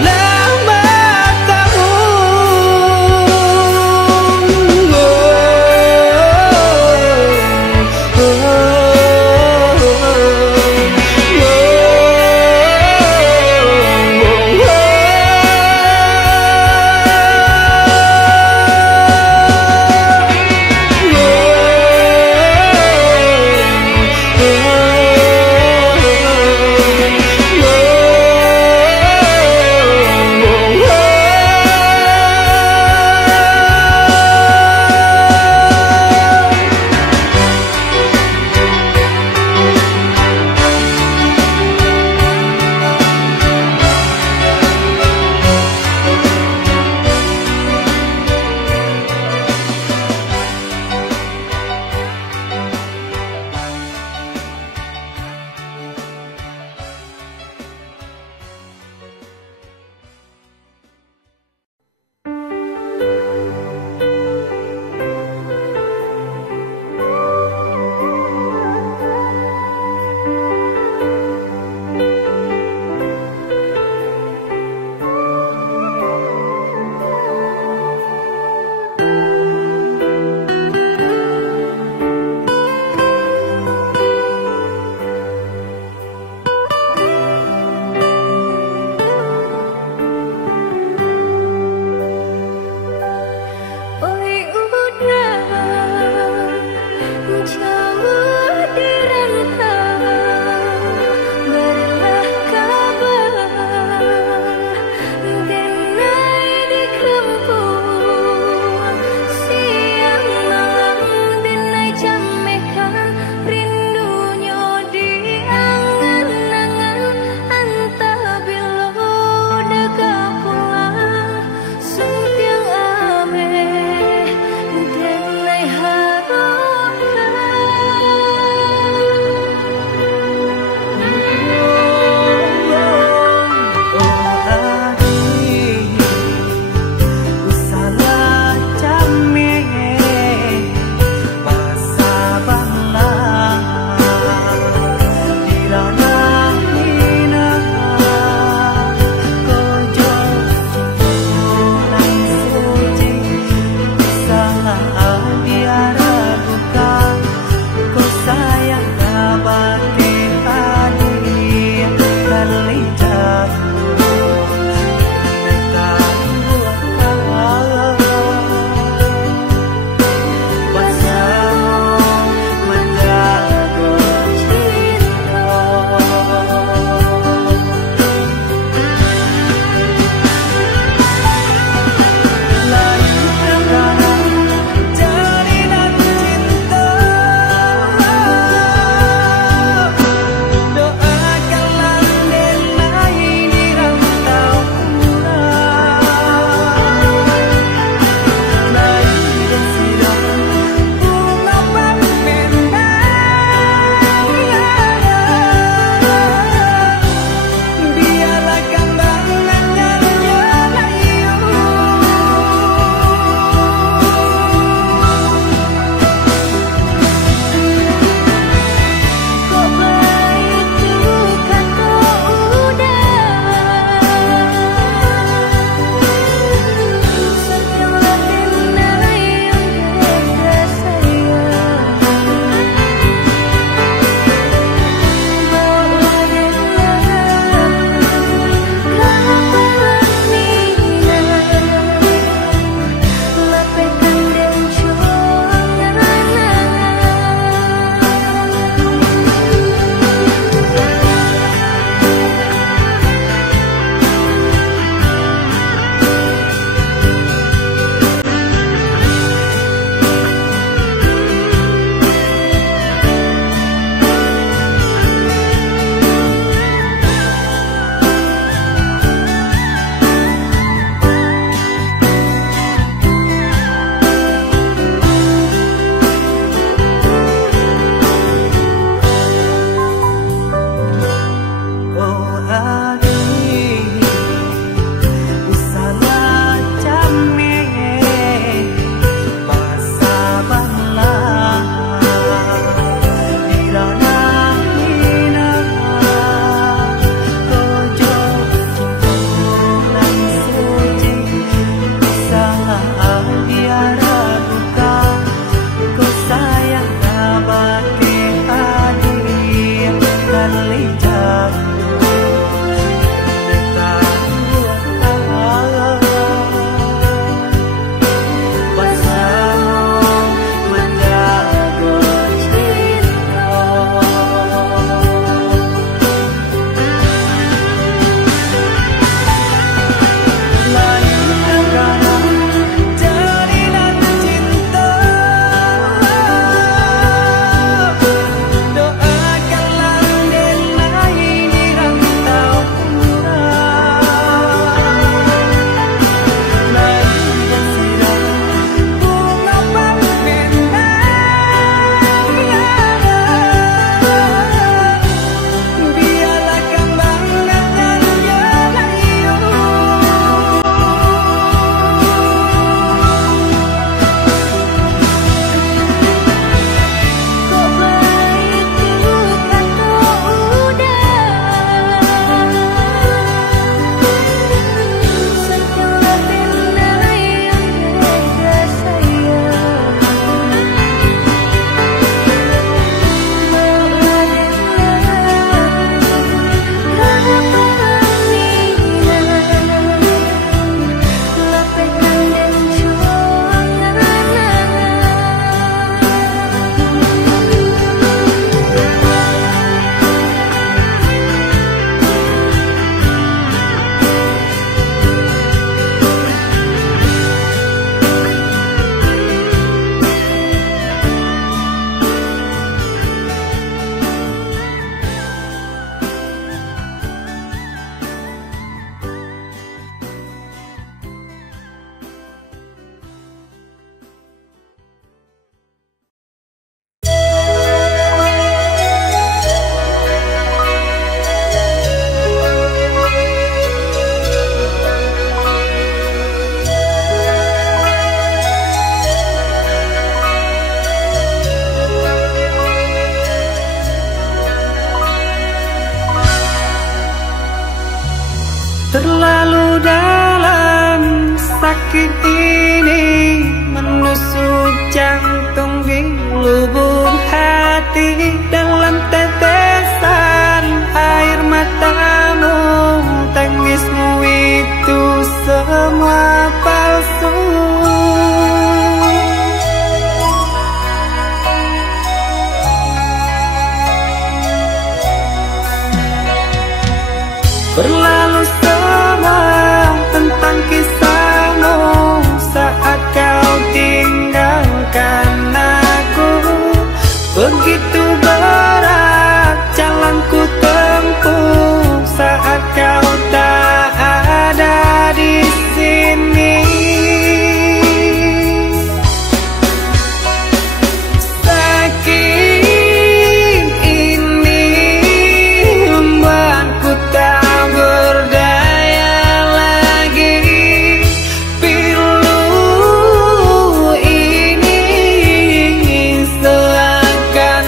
Begitu berat jalanku tempuh saat kau tak ada di sini. Sakit ini membuatku tak berdaya lagi. Pilu ini seakan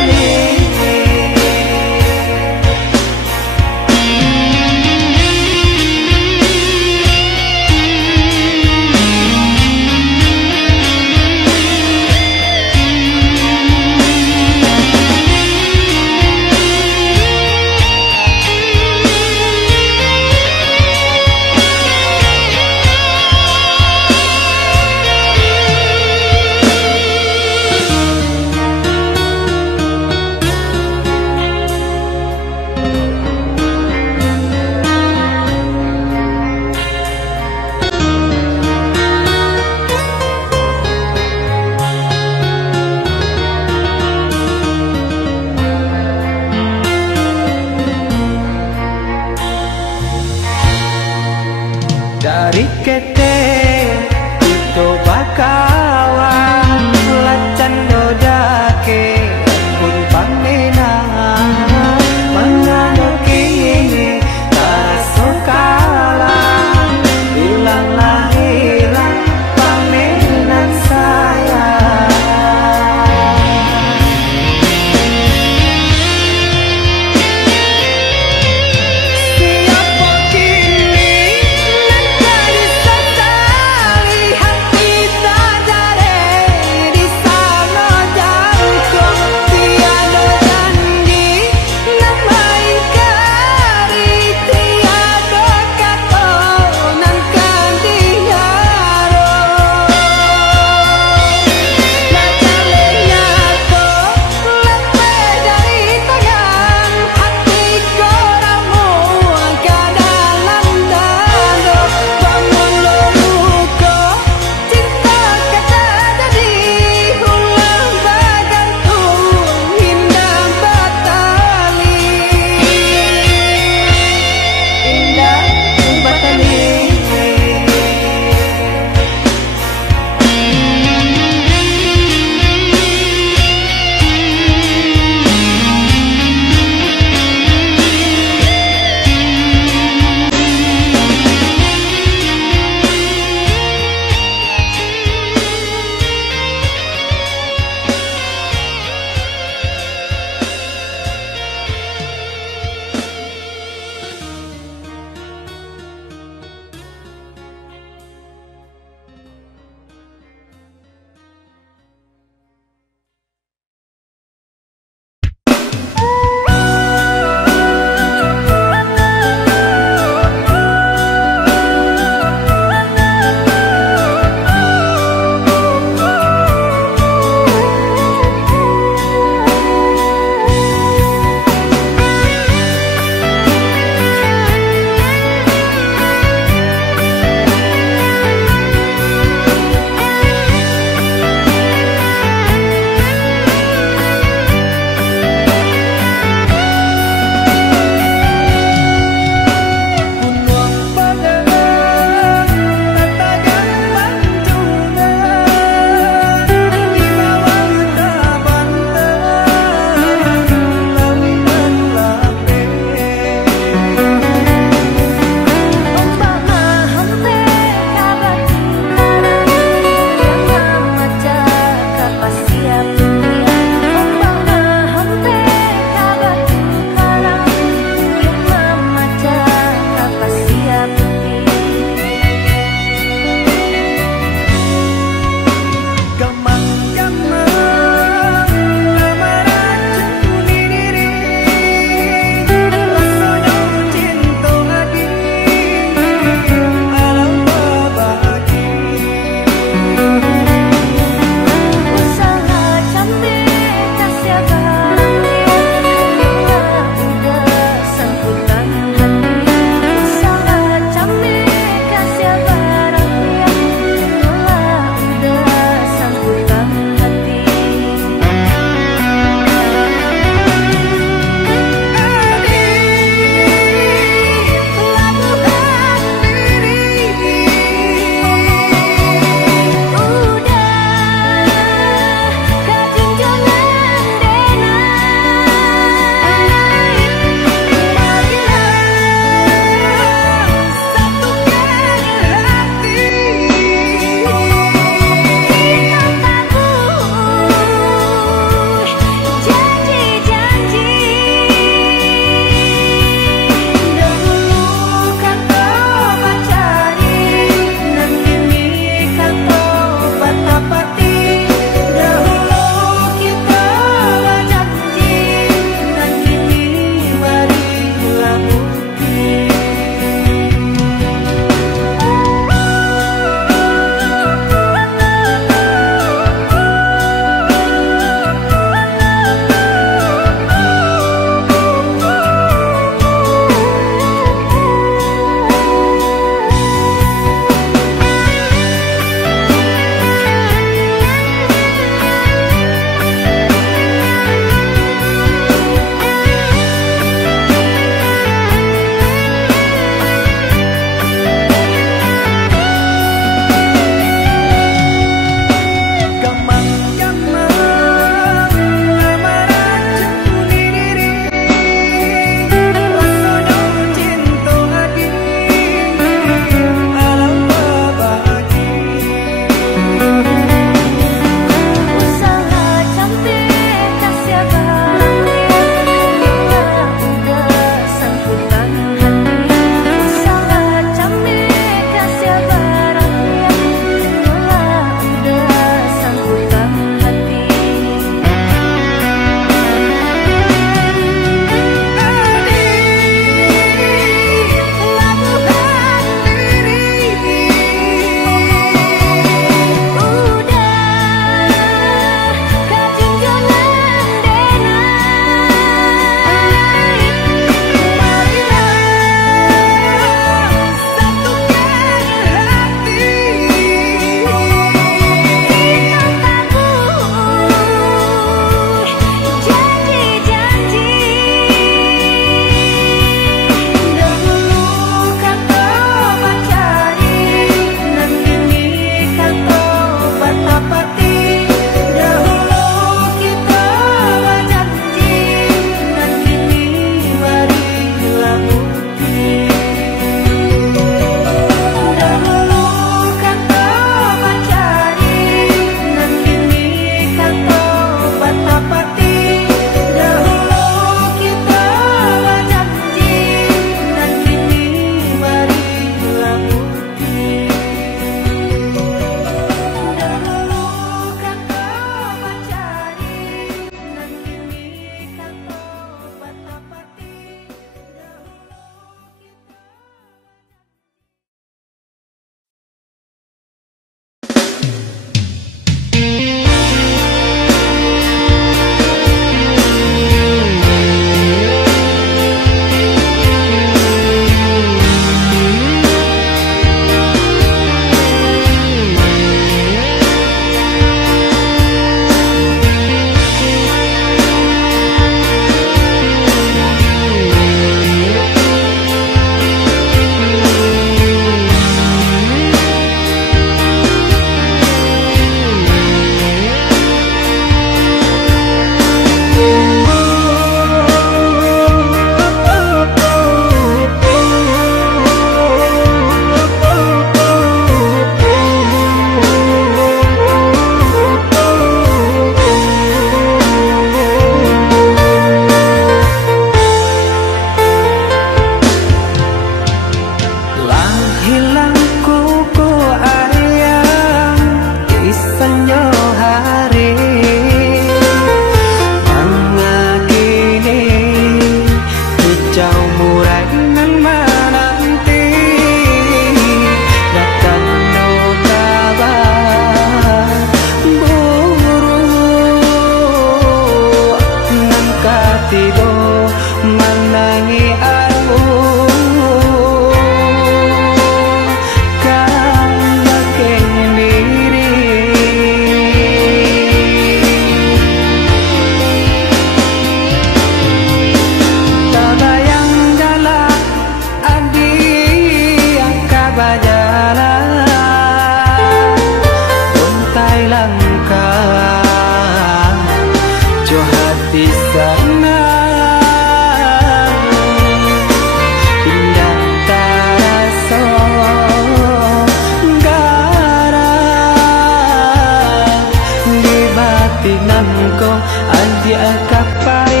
batinan ko andi kapai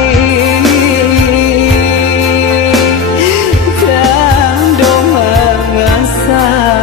dan do mengasah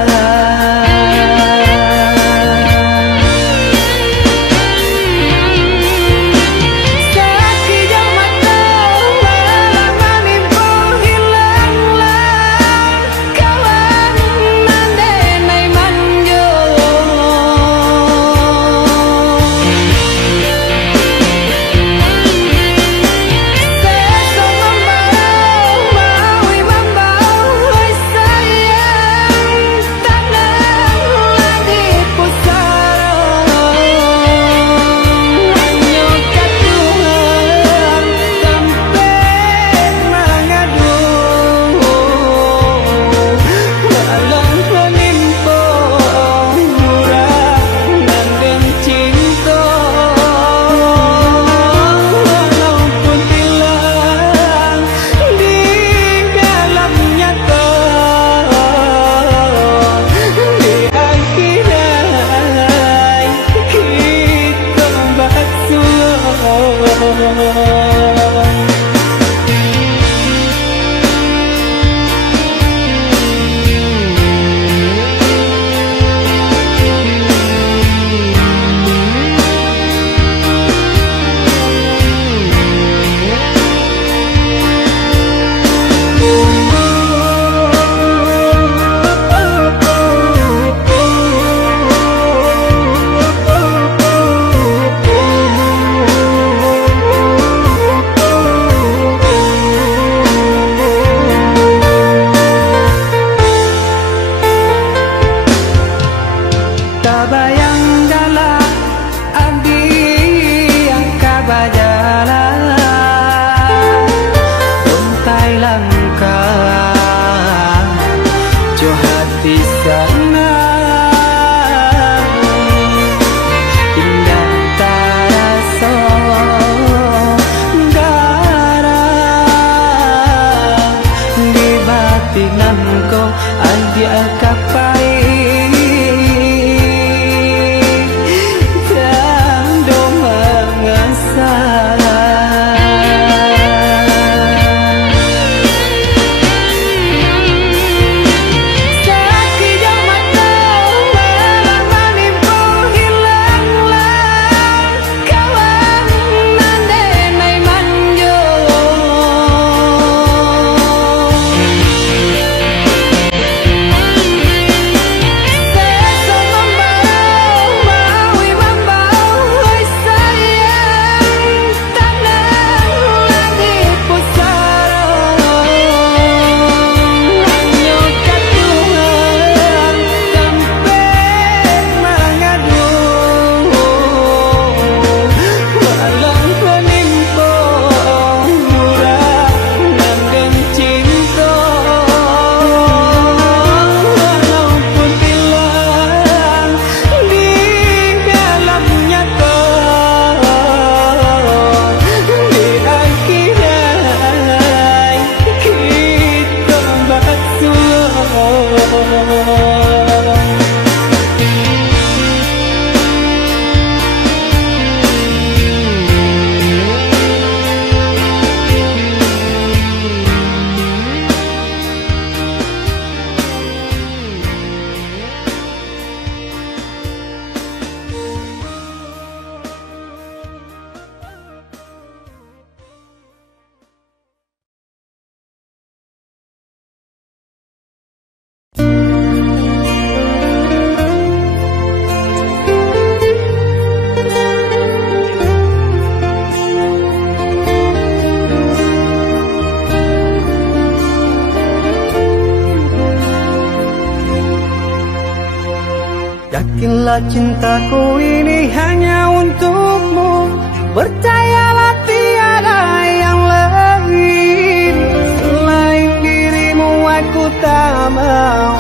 Yakinlah cintaku ini hanya untukmu, percayalah tiada yang lain. Selain dirimu aku tak mau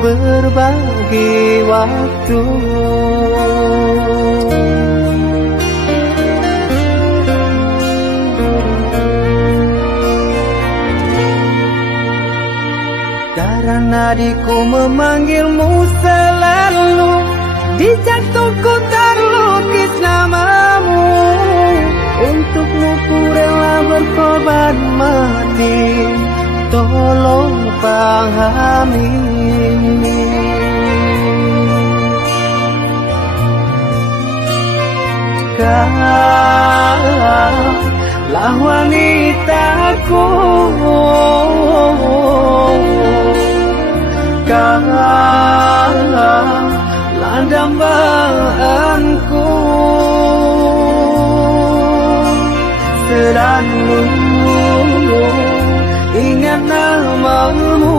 berbagi waktu. Karena nadiku memanggilmu selalu, di jantungku terlukis namamu. berkorban mati, tolong pahami. Kaulah wanitaku, kaulah dambaanku, selalu ingat namamu,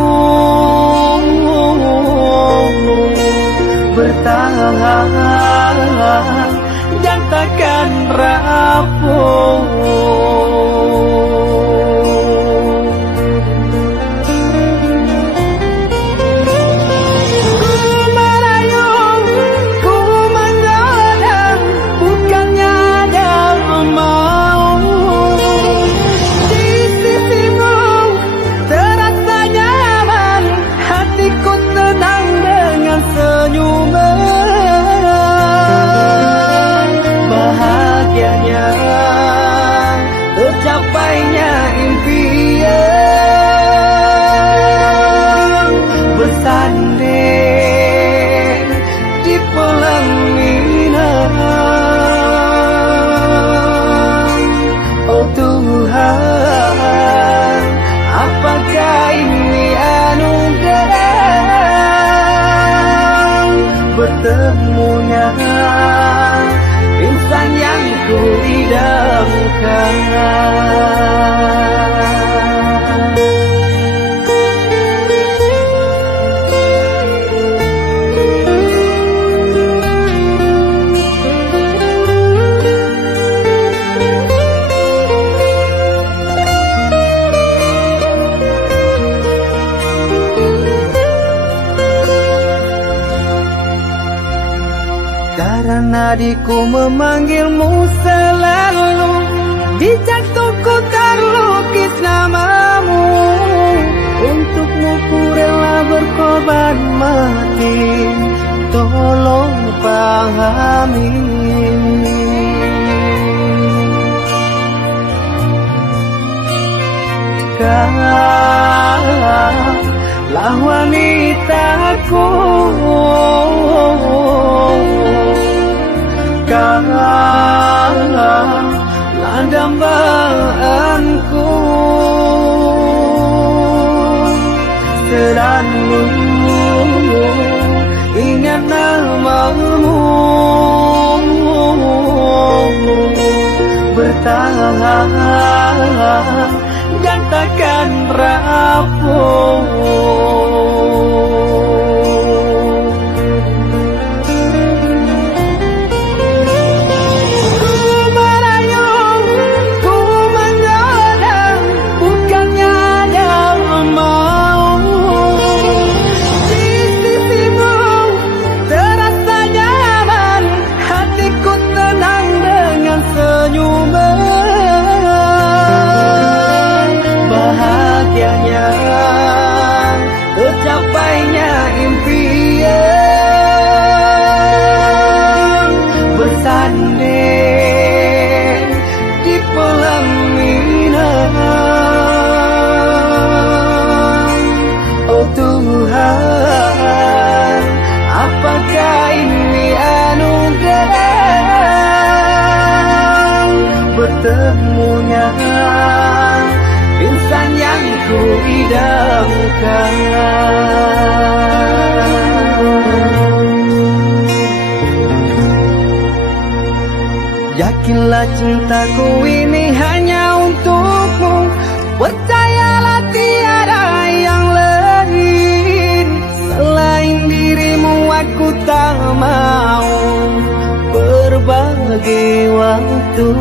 bertahan dan takkan rapuh. Tercapainya impian, bersanding di pelaminan. Oh Tuhan, apakah ini anugerah bertemunya insan yang ku idamkan. Karena diku memanggilmu selalu, di jantungku terlukis namamu. Untukmu ku rela berkorban mati, tolong pahami. Kaulah wanitaku, kaulah dambaanku, selalu ingat namamu, bertahan dan takkan rapuh. Tercapainya impian, bersanding di pelaminan. Oh Tuhan, apakah ini anugerah bertemunya insan yang ku idamkan. Yakinlah cintaku ini hanya untukmu, percayalah tiada yang lain. Selain dirimu aku tak mau berbagi waktu.